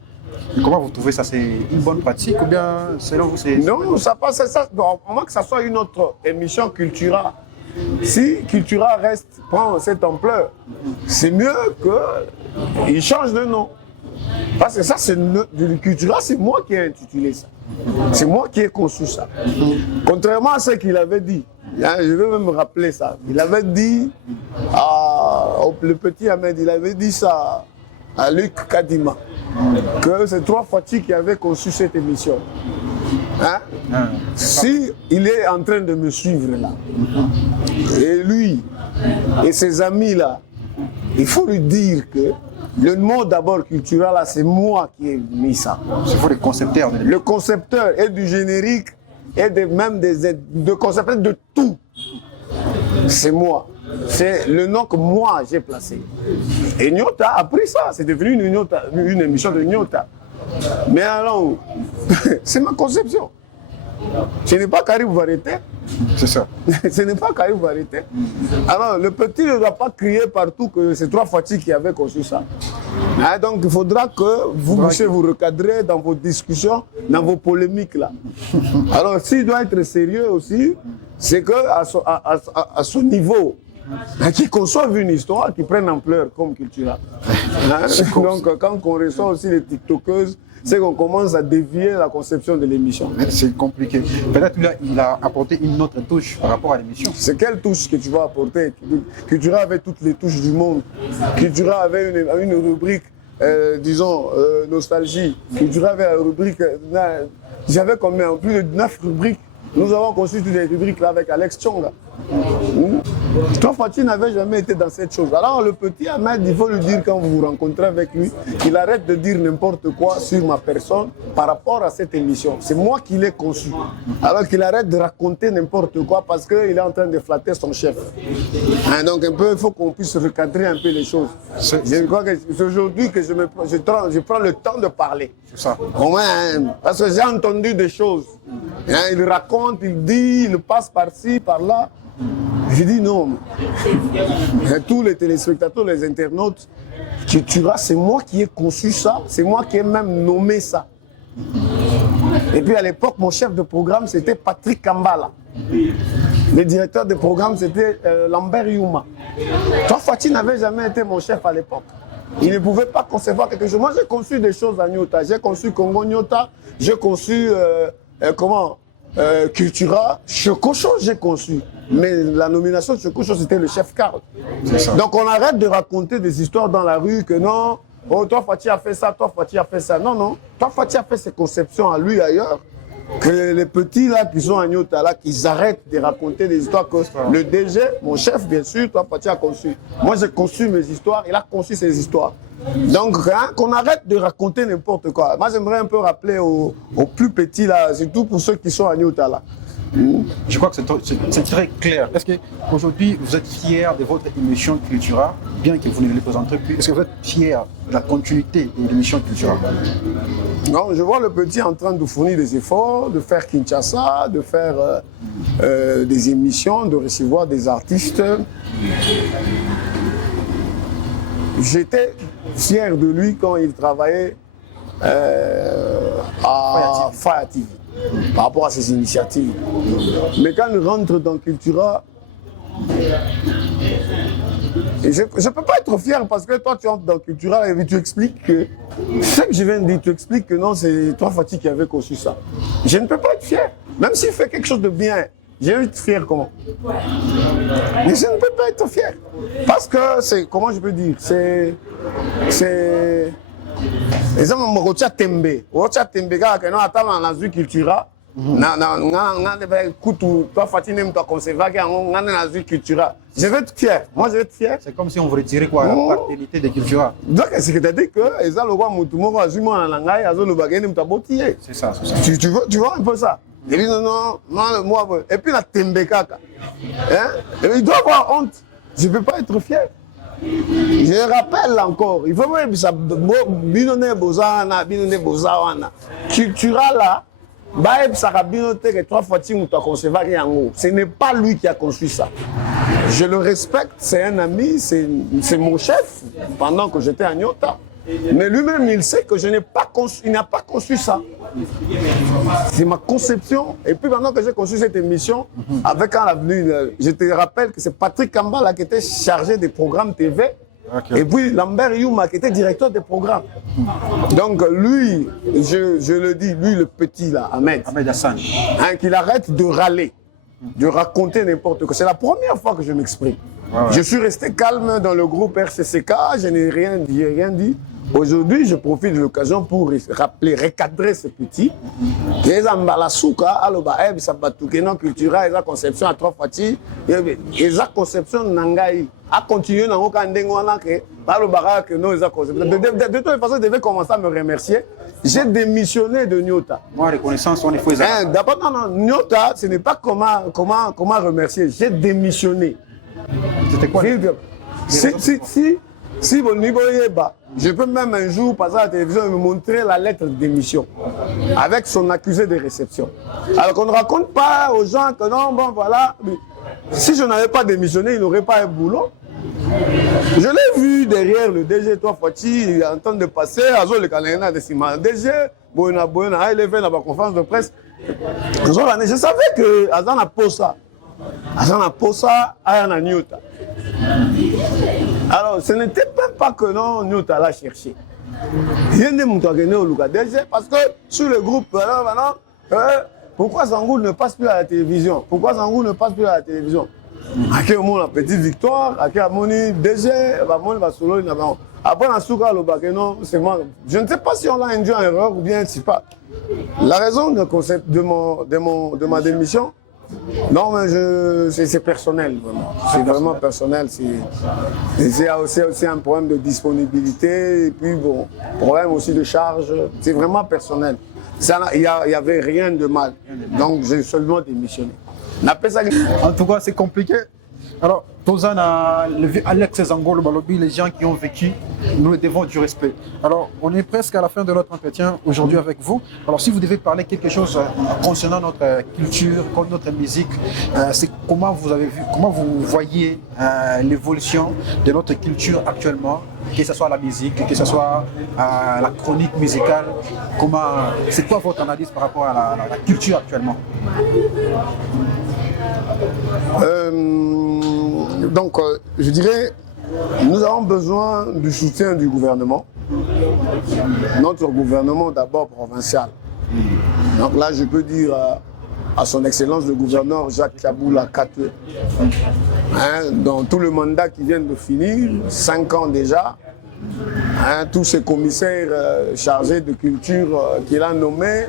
Comment vous trouvez ça? C'est une bonne pratique ou bien selon vous c'est... Non, ça passe, ça. Au moins que ça soit une autre émission Cultura. Si Cultura prend cette ampleur, c'est mieux qu'il change de nom. Parce que ça, du Cultura, c'est moi qui ai intitulé ça. C'est moi qui ai conçu ça. Contrairement à ce qu'il avait dit, je vais même rappeler ça. Il avait dit, le petit Ahmed, il avait dit ça à Luc Kadima, que c'est 3 Fati qui avaient conçu cette émission. Si il est en train de me suivre là, et lui et ses amis là, il faut lui dire que le mot d'abord culturel, là, c'est moi qui ai mis ça. C'est vous le concepteur. Le concepteur est du générique et même de concepteur de tout. C'est moi. C'est le nom que moi j'ai placé. Et Nyota a pris ça. C'est devenu une émission de Nyota. Mais alors, c'est ma conception. Ce n'est pas Karim Varete. C'est ça. Ce n'est pas Karim Varete. Alors, le petit ne doit pas crier partout que c'est Trois Fati qui avait conçu ça. Hein, donc, il faudra que vous puissiez vous recadrer dans vos discussions, dans vos polémiques là. Alors, s'il doit être sérieux aussi, c'est qu'à son niveau, qui conçoivent une histoire qui prenne ampleur comme culturelle. Hein? Donc, quand on reçoit aussi les TikTokeuses, c'est qu'on commence à dévier la conception de l'émission. C'est compliqué. Peut-être qu'il a apporté une autre touche par rapport à l'émission. C'est quelle touche que tu vas apporter? Cultura avait toutes les touches du monde. Cultura avait une rubrique, disons, nostalgie. Cultura avait la rubrique, j'avais combien? Plus de 9 rubriques. Nous avons conçu toutes les rubriques là avec Alex Tchonga. Toi, Fatih n'avait jamais été dans cette chose. Alors, le petit Ahmed, il faut lui dire quand vous vous rencontrez avec lui, qu'il arrête de dire n'importe quoi sur ma personne par rapport à cette émission. C'est moi qui l'ai conçu. Alors qu'il arrête de raconter n'importe quoi parce qu'il est en train de flatter son chef. Hein, donc, un peu, il faut qu'on puisse recadrer un peu les choses. Je crois que c'est aujourd'hui que je prends le temps de parler. C'est ça. Au moins, hein, parce que j'ai entendu des choses. Hein, il raconte, il dit, il passe par-ci, par-là. J'ai dit non. Tous les téléspectateurs, les internautes, Cultura, c'est moi qui ai conçu ça, c'est moi qui ai même nommé ça. Et puis à l'époque, mon chef de programme, c'était Patrick Kambala. Le directeur de programme, c'était Lambert Youma. Toi, Fatih n'avait jamais été mon chef à l'époque. Il ne pouvait pas concevoir quelque chose. Moi, j'ai conçu des choses à Nyota. J'ai conçu Congo Nyota, j'ai conçu, Cultura. Chococho, j'ai conçu. Mais la nomination de Chococho, c'était le chef Carl. Donc, on arrête de raconter des histoires dans la rue que non, oh, toi, Fatih a fait ça, toi, Fatih a fait ça. Non, non. Toi, Fatih a fait ses conceptions à lui ailleurs. Que les petits là qui sont à Nyota là, qu'ils arrêtent de raconter des histoires que le DG, mon chef bien sûr, toi Fatih a conçu. Moi j'ai conçu mes histoires, il a conçu ses histoires. Donc hein, qu'on arrête de raconter n'importe quoi. Moi j'aimerais un peu rappeler aux plus petits là, surtout pour ceux qui sont à Nyota là. Je crois que c'est très clair. Est-ce qu'aujourd'hui, vous êtes fier de votre émission Cultura, bien que vous ne le présentez plus? Est-ce que vous êtes fier de la continuité de l'émission Cultura? Non, je vois le petit en train de fournir des efforts, de faire Kinshasa, de faire des émissions, de recevoir des artistes. J'étais fier de lui quand il travaillait à Faya TV. Par rapport à ses initiatives. Mais quand il rentre dans Cultura, je ne peux pas être fier parce que toi tu entres dans Cultura et tu expliques que, ce que je viens de dire, tu expliques que non, c'est toi Fatih qui avait conçu ça. Je ne peux pas être fier. Même s'il fait quelque chose de bien, je vais être fier comment? Mais je ne peux pas être fier. Parce que c'est, comment je peux dire, c'est exemple mokotia tembe kaka no atala na zui Cultura na kutu toi Fatih nem toi conserver yango ngana na zui Cultura. Je vais être fier. Moi je vais être fier. C'est comme si on voulait tirer quoi la paternité de Cultura. Donc c'est-à-dire que eza lokwa mutu moko azui mwana na ngai azo lobaka nem to botié. C'est ça, c'est ça. Tu vois un peu ça. Il dit non moi et puis la tembe kaka. Hein? Il doit avoir honte. Je ne peux pas être fier. Je rappelle encore, il faut même ça binone bozana Cultura là, que trois fois ce n'est pas lui qui a conçu ça. Je le respecte, c'est un ami, c'est mon chef pendant que j'étais à Nyota. Mais lui-même, il sait que je n'ai pas conçu, il n'a pas conçu ça. C'est ma conception. Et puis maintenant que j'ai conçu cette émission, avec un avenue, je te rappelle que c'est Patrick Kambala qui était chargé des programmes TV. Okay. Et puis Lambert Youma qui était directeur des programmes. Donc lui, je le dis, lui le petit là, Ahmed Hassan, hein, qu'il arrête de râler, de raconter n'importe quoi. C'est la première fois que je m'exprime. Ouais. Je suis resté calme dans le groupe RCCK, je n'ai rien dit. Aujourd'hui, je profite de l'occasion pour rappeler, recadrer ce petit. Les ambalasuka, aloba ça batouke non Cultura, ils ont conception à trois Fatih, ils ont conception nangai à continuer dans le par le baraque, non, de toute façon, je devais commencer à me remercier. J'ai démissionné de Nyota. Moi, reconnaissance, on est fouillé. D'abord, non, Nyota, ce n'est pas comment remercier. J'ai démissionné. C'était quoi? Si mon niveau est bas, je peux même un jour passer à la télévision et me montrer la lettre de démission avec son accusé de réception. Alors qu'on ne raconte pas aux gens que non, bon voilà, si je n'avais pas démissionné, il n'aurait pas un boulot. Je l'ai vu derrière le DG, toi Fati, en train de passer, Azo le Kalena de Sima. DG, Boyona, il est venu dans ma conférence de presse. Je savais que Azana Posa, Ayana Nyota. Alors, ce n'était même pas que non, Nyota l'a cherché. Rien de mon au DG, parce que sur le groupe, pourquoi Zangoul ne passe plus à la télévision? Pourquoi Zangoul ne passe plus à la télévision? À quel moment la petite victoire, à quel moment DG, va solo, après on a souka le bac, non, c'est moi. Je ne sais pas si on l'a induit en erreur ou bien si pas. La raison de ma démission, non, mais c'est personnel, vraiment. C'est vraiment personnel. C'est aussi un problème de disponibilité, et puis bon, problème aussi de charge. C'est vraiment personnel. Il n'y avait rien de mal. Donc j'ai seulement démissionné. En tout cas, c'est compliqué. Alors, Tozana, Alex Zangolo Balobi, les gens qui ont vécu, nous les devons du respect. Alors, on est presque à la fin de notre entretien aujourd'hui avec vous. Alors, si vous devez parler quelque chose concernant notre culture, notre musique, c'est comment vous voyez l'évolution de notre culture actuellement, que ce soit la musique, que ce soit la chronique musicale. C'est quoi votre analyse par rapport à la culture actuellement? Donc, je dirais, nous avons besoin du soutien du gouvernement. Notre gouvernement d'abord provincial. Donc là, je peux dire à son Excellence le gouverneur Jacques Kaboula Katwe, dans tout le mandat qui vient de finir, 5 ans déjà, tous ces commissaires chargés de culture qu'il a nommés,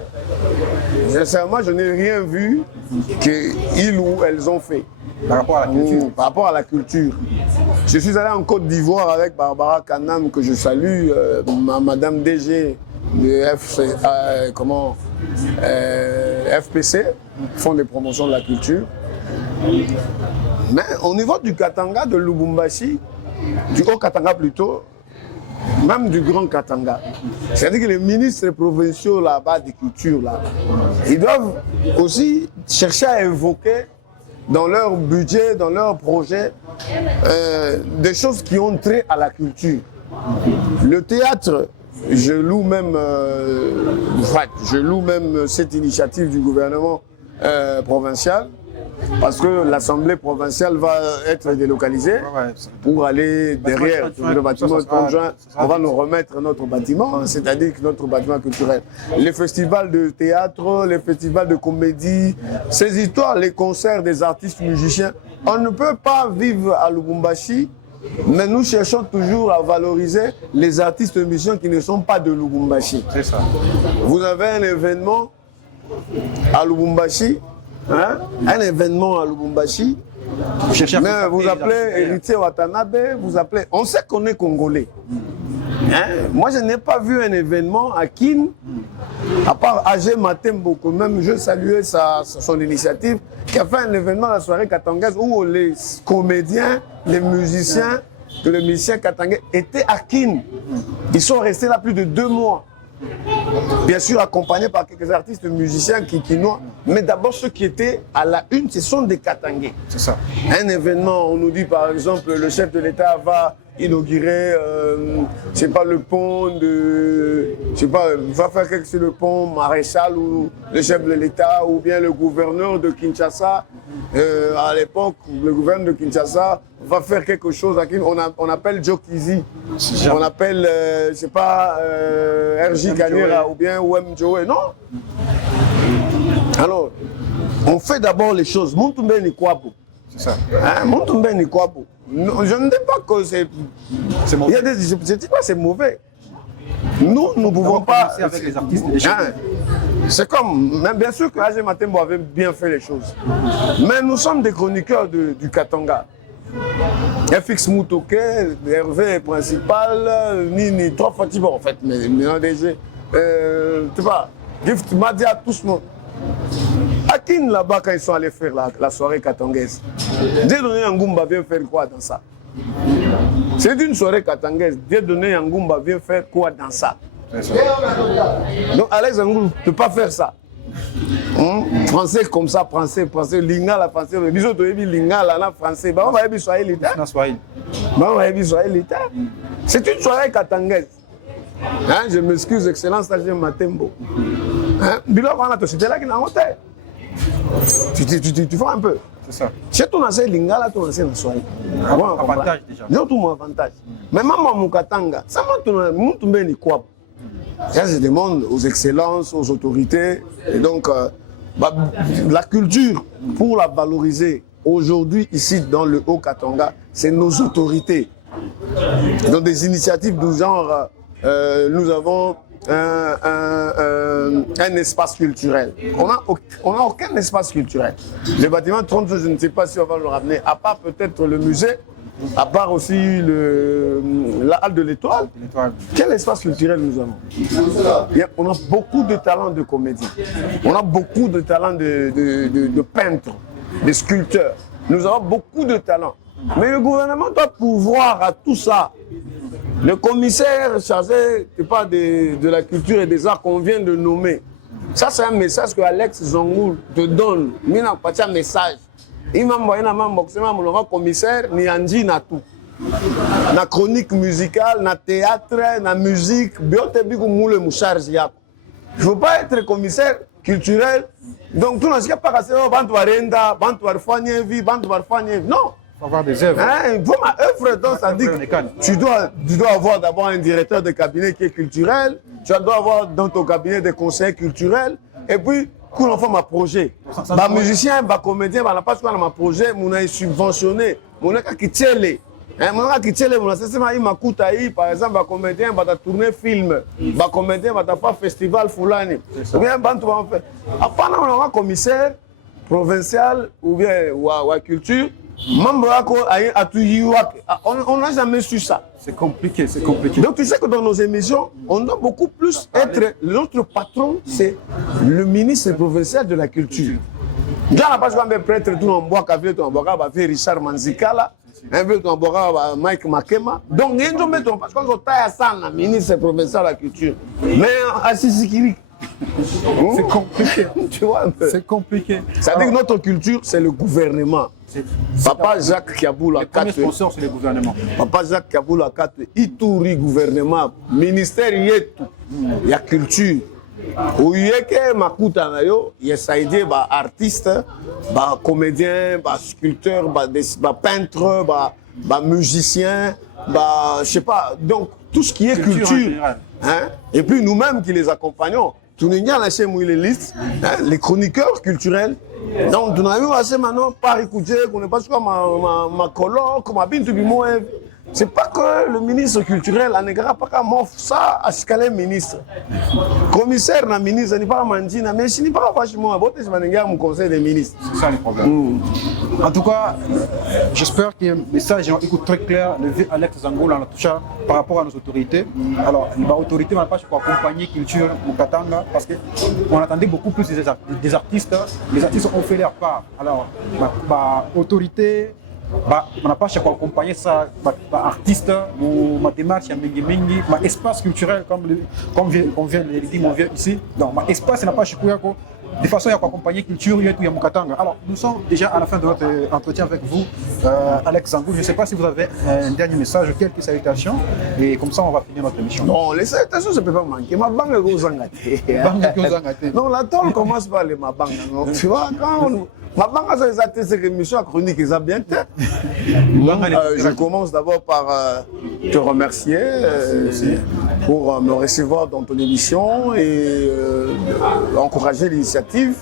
sincèrement, je n'ai rien vu qu'ils ou elles ont fait. Par rapport à la culture. Par rapport à la culture. Je suis allé en Côte d'Ivoire avec Barbara Kanam, que je salue, Madame DG de FPC, Fonds de promotion de la culture. Mais au niveau du Katanga, de Lubumbashi, du Haut-Katanga plutôt, même du Grand Katanga, c'est-à-dire que les ministres provinciaux là-bas de culture, là, ils doivent aussi chercher à évoquer dans leur budget, dans leur projet, des choses qui ont trait à la culture. Le théâtre, je loue même cette initiative du gouvernement provincial, parce que l'Assemblée provinciale va être délocalisée pour aller derrière le bâtiment conjoint. On va nous remettre notre bâtiment, c'est-à-dire notre bâtiment culturel. Les festivals de théâtre, les festivals de comédie, ces histoires, les concerts des artistes musiciens, on ne peut pas vivre à Lubumbashi, mais nous cherchons toujours à valoriser les artistes musiciens qui ne sont pas de Lubumbashi. C'est ça. Vous avez un événement à Lubumbashi, un événement à Lubumbashi, mais vous appelez Héritier Watanabe, vous appelez... On sait qu'on est Congolais. Moi, je n'ai pas vu un événement à Kin, à part AG Matembo, que même je saluais son initiative, qui a fait un événement à la soirée katangaise où les comédiens, les musiciens katangais étaient à Kin. Ils sont restés là plus de 2 mois. Bien sûr accompagnés par quelques artistes musiciens kikinois, mais d'abord ceux qui étaient à la une, ce sont des Katangais. C'est ça. Un événement, on nous dit par exemple, le chef de l'État va inaugurer, le pont va faire quelque chose sur le pont Maréchal ou le chef de l'État ou bien le gouverneur de Kinshasa. À l'époque, le gouverneur de Kinshasa va faire quelque chose à qui on appelle Jokizi, on appelle, RJ Kanyera ou bien Wem Joe. Non. Alors, on fait d'abord les choses. Montumbe Nikwabo. C'est ça. Montumbe Nikwabo. Je ne dis pas que c'est mauvais. Je ne dis pas que c'est mauvais. Nous ne pouvons pas. Avec les artistes c'est comme, même bien sûr que AG Matembo avait bien fait les choses. Mais nous sommes des chroniqueurs du Katanga. FX Moutoke, Hervé principal, Nini, 3 fois Thibaut en fait, mais en DG. Tu sais pas, Gift Madia, tout ce monde. Akin là-bas, quand ils sont allés faire la soirée katangaise, Dieudonné Ngumba vient faire quoi dans ça? C'est une soirée katangaise. Dieudonné Ngumba vient faire quoi dans ça? Donc Alex Angoulou ne peut pas faire ça. Français comme ça, français, lingala, français, les autres, lingala, français. On va y soirée l'État. C'est une soirée katangaise. Hein, je m'excuse, excellence, stagiaire Matembo. Bilo, on a tout, c'était là qui n'a pas. Tu vois un peu. C'est ça. Chez ton ancien lingala, ton ancien soirée. Avantage déjà. J'ai tout mon avantage. Mais maman, mon katanga, ça m'a tombé ni quoi. Ça, je demande aux excellences, aux autorités. Et donc, la culture, pour la valoriser, aujourd'hui, ici, dans le Haut-Katanga, c'est nos autorités. Dans des initiatives du genre, nous avons un espace culturel. On n'a aucun espace culturel. Le bâtiment 30, je ne sais pas si on va le ramener, à part peut-être le musée, à part aussi la halle de l'Étoile. Quel espace culturel nous avons? On a beaucoup de talents de comédiens. On a beaucoup de talents de peintres, de sculpteurs. Nous avons beaucoup de talents. Mais le gouvernement doit pourvoir à tout ça. Le commissaire chargé de la culture et des arts qu'on vient de nommer. Ça, c'est un message que Alex Zangoul te donne. Il n'a pas de message. Il m'a envoyé un commissaire, ni Anji, na tout. Na chronique musicale, na théâtre, na musique, il ne faut pas être commissaire culturel. Donc, tout le monde ne peut pas passer au Bantuarenda, Bantuarfanienvi, Bantuarfanienvi. Non. Il faut avoir des œuvres. Il faut ma œuvre, donc ça dit que tu dois avoir d'abord un directeur de cabinet qui est culturel, tu dois avoir dans ton cabinet des conseils culturels, et puis, quand on fait ma projet, les musiciens, les comédiens, on n'a pas ma projet, on a subventionné, on a quitté les. Par exemple, les comédiens vont tourner film, les comédiens vont faire festival Foulani. Après, on a un commissaire provincial ou bien à culture. On n'a jamais su ça. C'est compliqué, c'est compliqué. Donc tu sais que dans nos émissions, on doit beaucoup plus être... Notre patron, c'est le ministre provincial de la culture. Dans la page, on va prêtre tout en bois, on va faire Richard Manzikala, on va Mike Makema. Donc, parce qu'on taille ça, le ministre provincial de la culture. Mais à Sissikiri. C'est compliqué. Tu vois un peu. C'est compliqué. Ça veut dire que notre culture, c'est le gouvernement. Papa Jacques Kiaboula 4. Les premiers sponsors, c'est le gouvernement. Papa Jacques Kiaboula 4, Ituri gouvernement, ministère Yetu, il y a culture. Où il y a makuta nayo, il y a saïdé ba artiste, ba comédien, ba sculpteur, ba peintre, ba musicien, ba je sais pas. Donc tout ce qui est culture. Hein? Et puis nous-mêmes qui les accompagnons. Tout le monde les listes, les chroniqueurs culturels. Donc, nous avons assez maintenant par écouter, qu'on n'est pas sur ma colloque, ma binte du mot. C'est pas que le ministre culturel n'est pas comme ça à ce qu'elle est ministre. Commissaire na ministre n'est pas mandina, mais je n'ai pas vachement voté sur mon conseil des ministres. C'est ça le problème. En tout cas, j'espère que le message est très clair. Le vieux Alex Zangoul en a touché par rapport à nos autorités. Alors, l'autorité n'a pas pour accompagner culture Mukatanga parce qu'on attendait beaucoup plus des artistes. Les artistes ont fait leur part. Alors, l'autorité. On n'a pas cherché à accompagner ça, artiste ou ma démarche, ma espace culturel, comme on vient de le dire, mon vieux ici. Donc, ma espace n'a pas cherché de façon à accompagner culture et tout Mukatanga. Alors, nous sommes déjà à la fin de notre entretien avec vous, Alex Zangoul. Je ne sais pas si vous avez un dernier message, quelques salutations, et comme ça, on va finir notre émission. Non, les salutations, ça ne peut pas manquer. Ma banque est Zangate. Non, la tôle commence par les ma banque. Tu vois, quand on. Ma banque a cette émission chronique, ils ont bien fait. Je commence d'abord par te remercier pour me recevoir dans ton émission et encourager l'initiative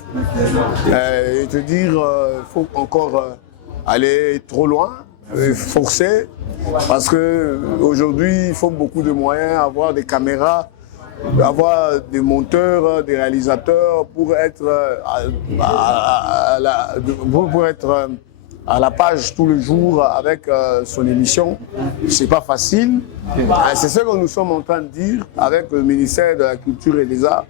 et te dire qu'il faut encore aller trop loin, forcer, parce qu'aujourd'hui il faut beaucoup de moyens, avoir des caméras, avoir des monteurs, des réalisateurs pour être à la page tous les jours avec son émission. C'est pas facile. C'est ce que nous sommes en train de dire avec le ministère de la Culture et des Arts.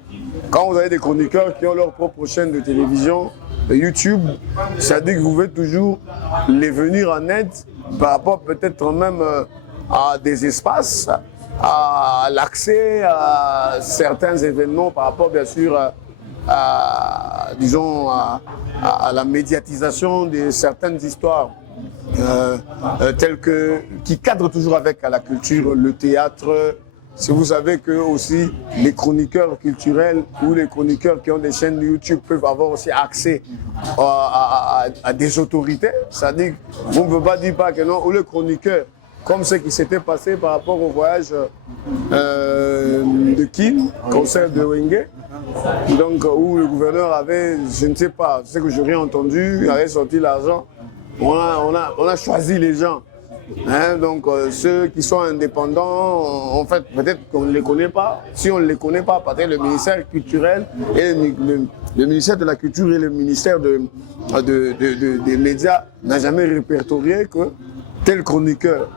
Quand vous avez des chroniqueurs qui ont leur propre chaîne de télévision, de YouTube, c'est-à-dire que vous pouvez toujours les venir en aide par rapport peut-être même à des espaces, à l'accès à certains événements par rapport bien sûr disons à la médiatisation de certaines histoires telles que qui cadrent toujours avec la culture, le théâtre. Si vous savez que aussi les chroniqueurs culturels ou les chroniqueurs qui ont des chaînes de YouTube peuvent avoir aussi accès à des autorités, c'est-à-dire on ne peut pas dire pas que non, ou le chroniqueur, comme ce qui s'était passé par rapport au voyage de Kim, concert de Wenge, donc où le gouverneur avait, je ne sais pas, ce que j'aurais entendu, il avait sorti l'argent, on a choisi les gens. Hein, donc ceux qui sont indépendants, en fait, peut-être qu'on ne les connaît pas. Si on ne les connaît pas, peut-être le ministère culturel et le ministère de la Culture et le ministère des médias n'a jamais répertorié que tel chroniqueur,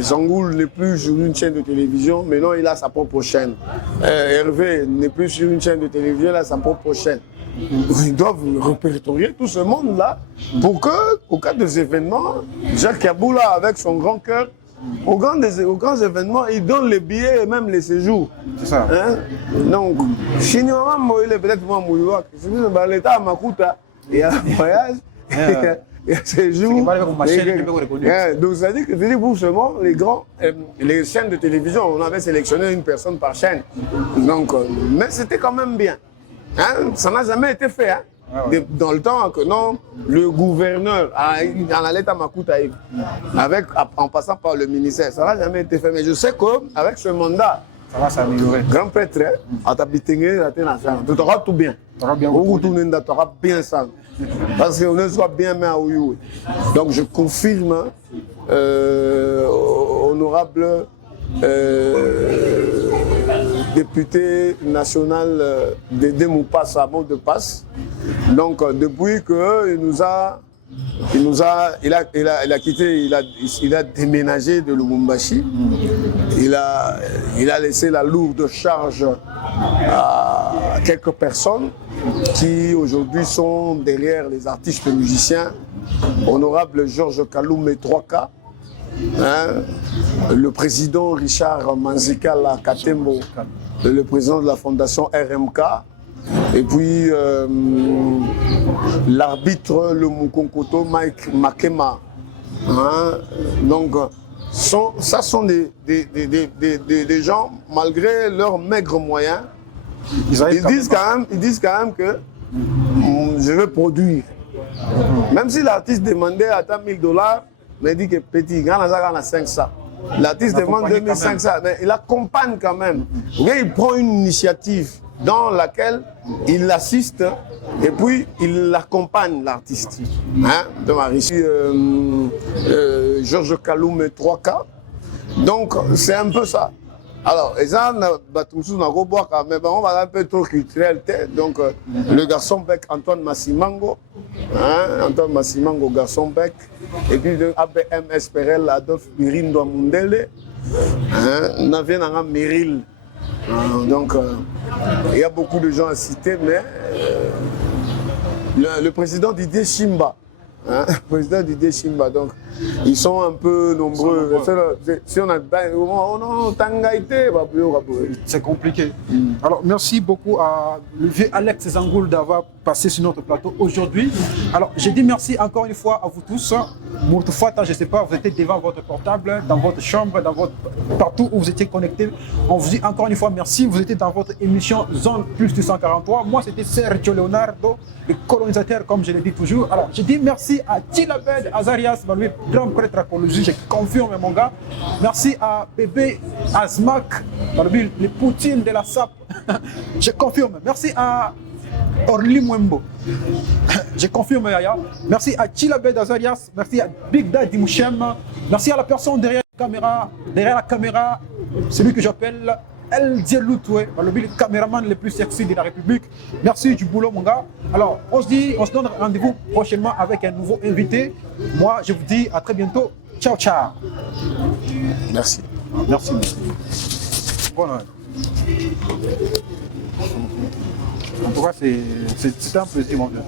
Zangoul n'est plus sur une chaîne de télévision, mais non, il a sa propre chaîne. Hervé n'est plus sur une chaîne de télévision, il a sa propre chaîne. Ils doivent répertorier tout ce monde-là pour que, au cas des événements, Jacques Kaboula, avec son grand cœur, aux grands événements, il donne les billets et même les séjours. C'est ça. Hein? Donc, chinois, il est peut-être moins mouillot. L'État à Makuta, il y a un voyage, il y a séjour. Donc, ça dit que pour seulement les chaînes de télévision, on avait sélectionné une personne par chaîne. Donc, mais c'était quand même bien. Hein? Ça n'a jamais été fait. Hein? Dans le temps que non, le gouverneur en allait à Makuta en passant par le ministère, ça n'a jamais été fait. Mais je sais qu'avec ce mandat, ça va s'améliorer. Grand prêtre, tu auras tout bien. Tu auras bien ça. Parce qu'on ne soit bien mis à Ouyou. Donc je confirme, honorable député national Dédé Moupass à mot de passe. Donc depuis il a quitté, il a déménagé de Lubumbashi. Il a laissé la lourde charge à quelques personnes qui aujourd'hui sont derrière les artistes et musiciens. Honorable Georges Kaloum et 3K. Hein, le président Richard Manzikala Katembo, le président de la fondation RMK, et puis l'arbitre le Mukonkoto Mike Makema. Hein, donc, ça sont des gens, malgré leurs maigres moyens, ils disent quand même que je veux produire. Même si l'artiste demandait à $1,000, mais il dit que petit, il a 500. L'artiste demande 2500, mais il accompagne quand même. Il prend une initiative dans laquelle il assiste et puis il accompagne l'artiste. Hein? Georges Kaloum et 3K. Donc c'est un peu ça. Alors, on va un peu trop culturel. Donc, le garçon bec Antoine Massimango, hein, Antoine Massimango, garçon bec, et puis de ABM Esperel, Adolphe Mirindo Mundele, Navien Nanga Meryl. Donc, il y a beaucoup de gens à citer, mais le président Didier Chimba. Hein, président Didier Chimba, donc ils sont un peu nombreux. Si on a c'est compliqué. Alors merci beaucoup à le vieux Alex Zangoul d'avoir passé sur notre plateau aujourd'hui. Alors j'ai dit merci encore une fois à vous tous. Moutoufata, je ne sais pas, vous étiez devant votre portable, dans votre chambre, partout où vous étiez connectés. On vous dit encore une fois merci. Vous étiez dans votre émission Zone Plus 243. Moi c'était Sergio Leonardo, le colonisateur, comme je le dis toujours. Alors j'ai dit merci à Tilabed Azarias, le grand prêtre apologie, je confirme mon gars. Merci à Bébé Azmak, le Poutine de la SAP, je confirme. Merci à Orly Mwembo, je confirme Yaya. Merci à Tilabed Azarias, merci à Big Daddy Mouchem, merci à la personne derrière la caméra, celui que j'appelle El Dieloutoué, le caméraman le plus sexy de la République. Merci du boulot, mon gars. Alors, on se donne rendez-vous prochainement avec un nouveau invité. Moi, je vous dis à très bientôt. Ciao, ciao. Merci. Merci. Bon, en tout cas, c'était un plaisir, mon vieux.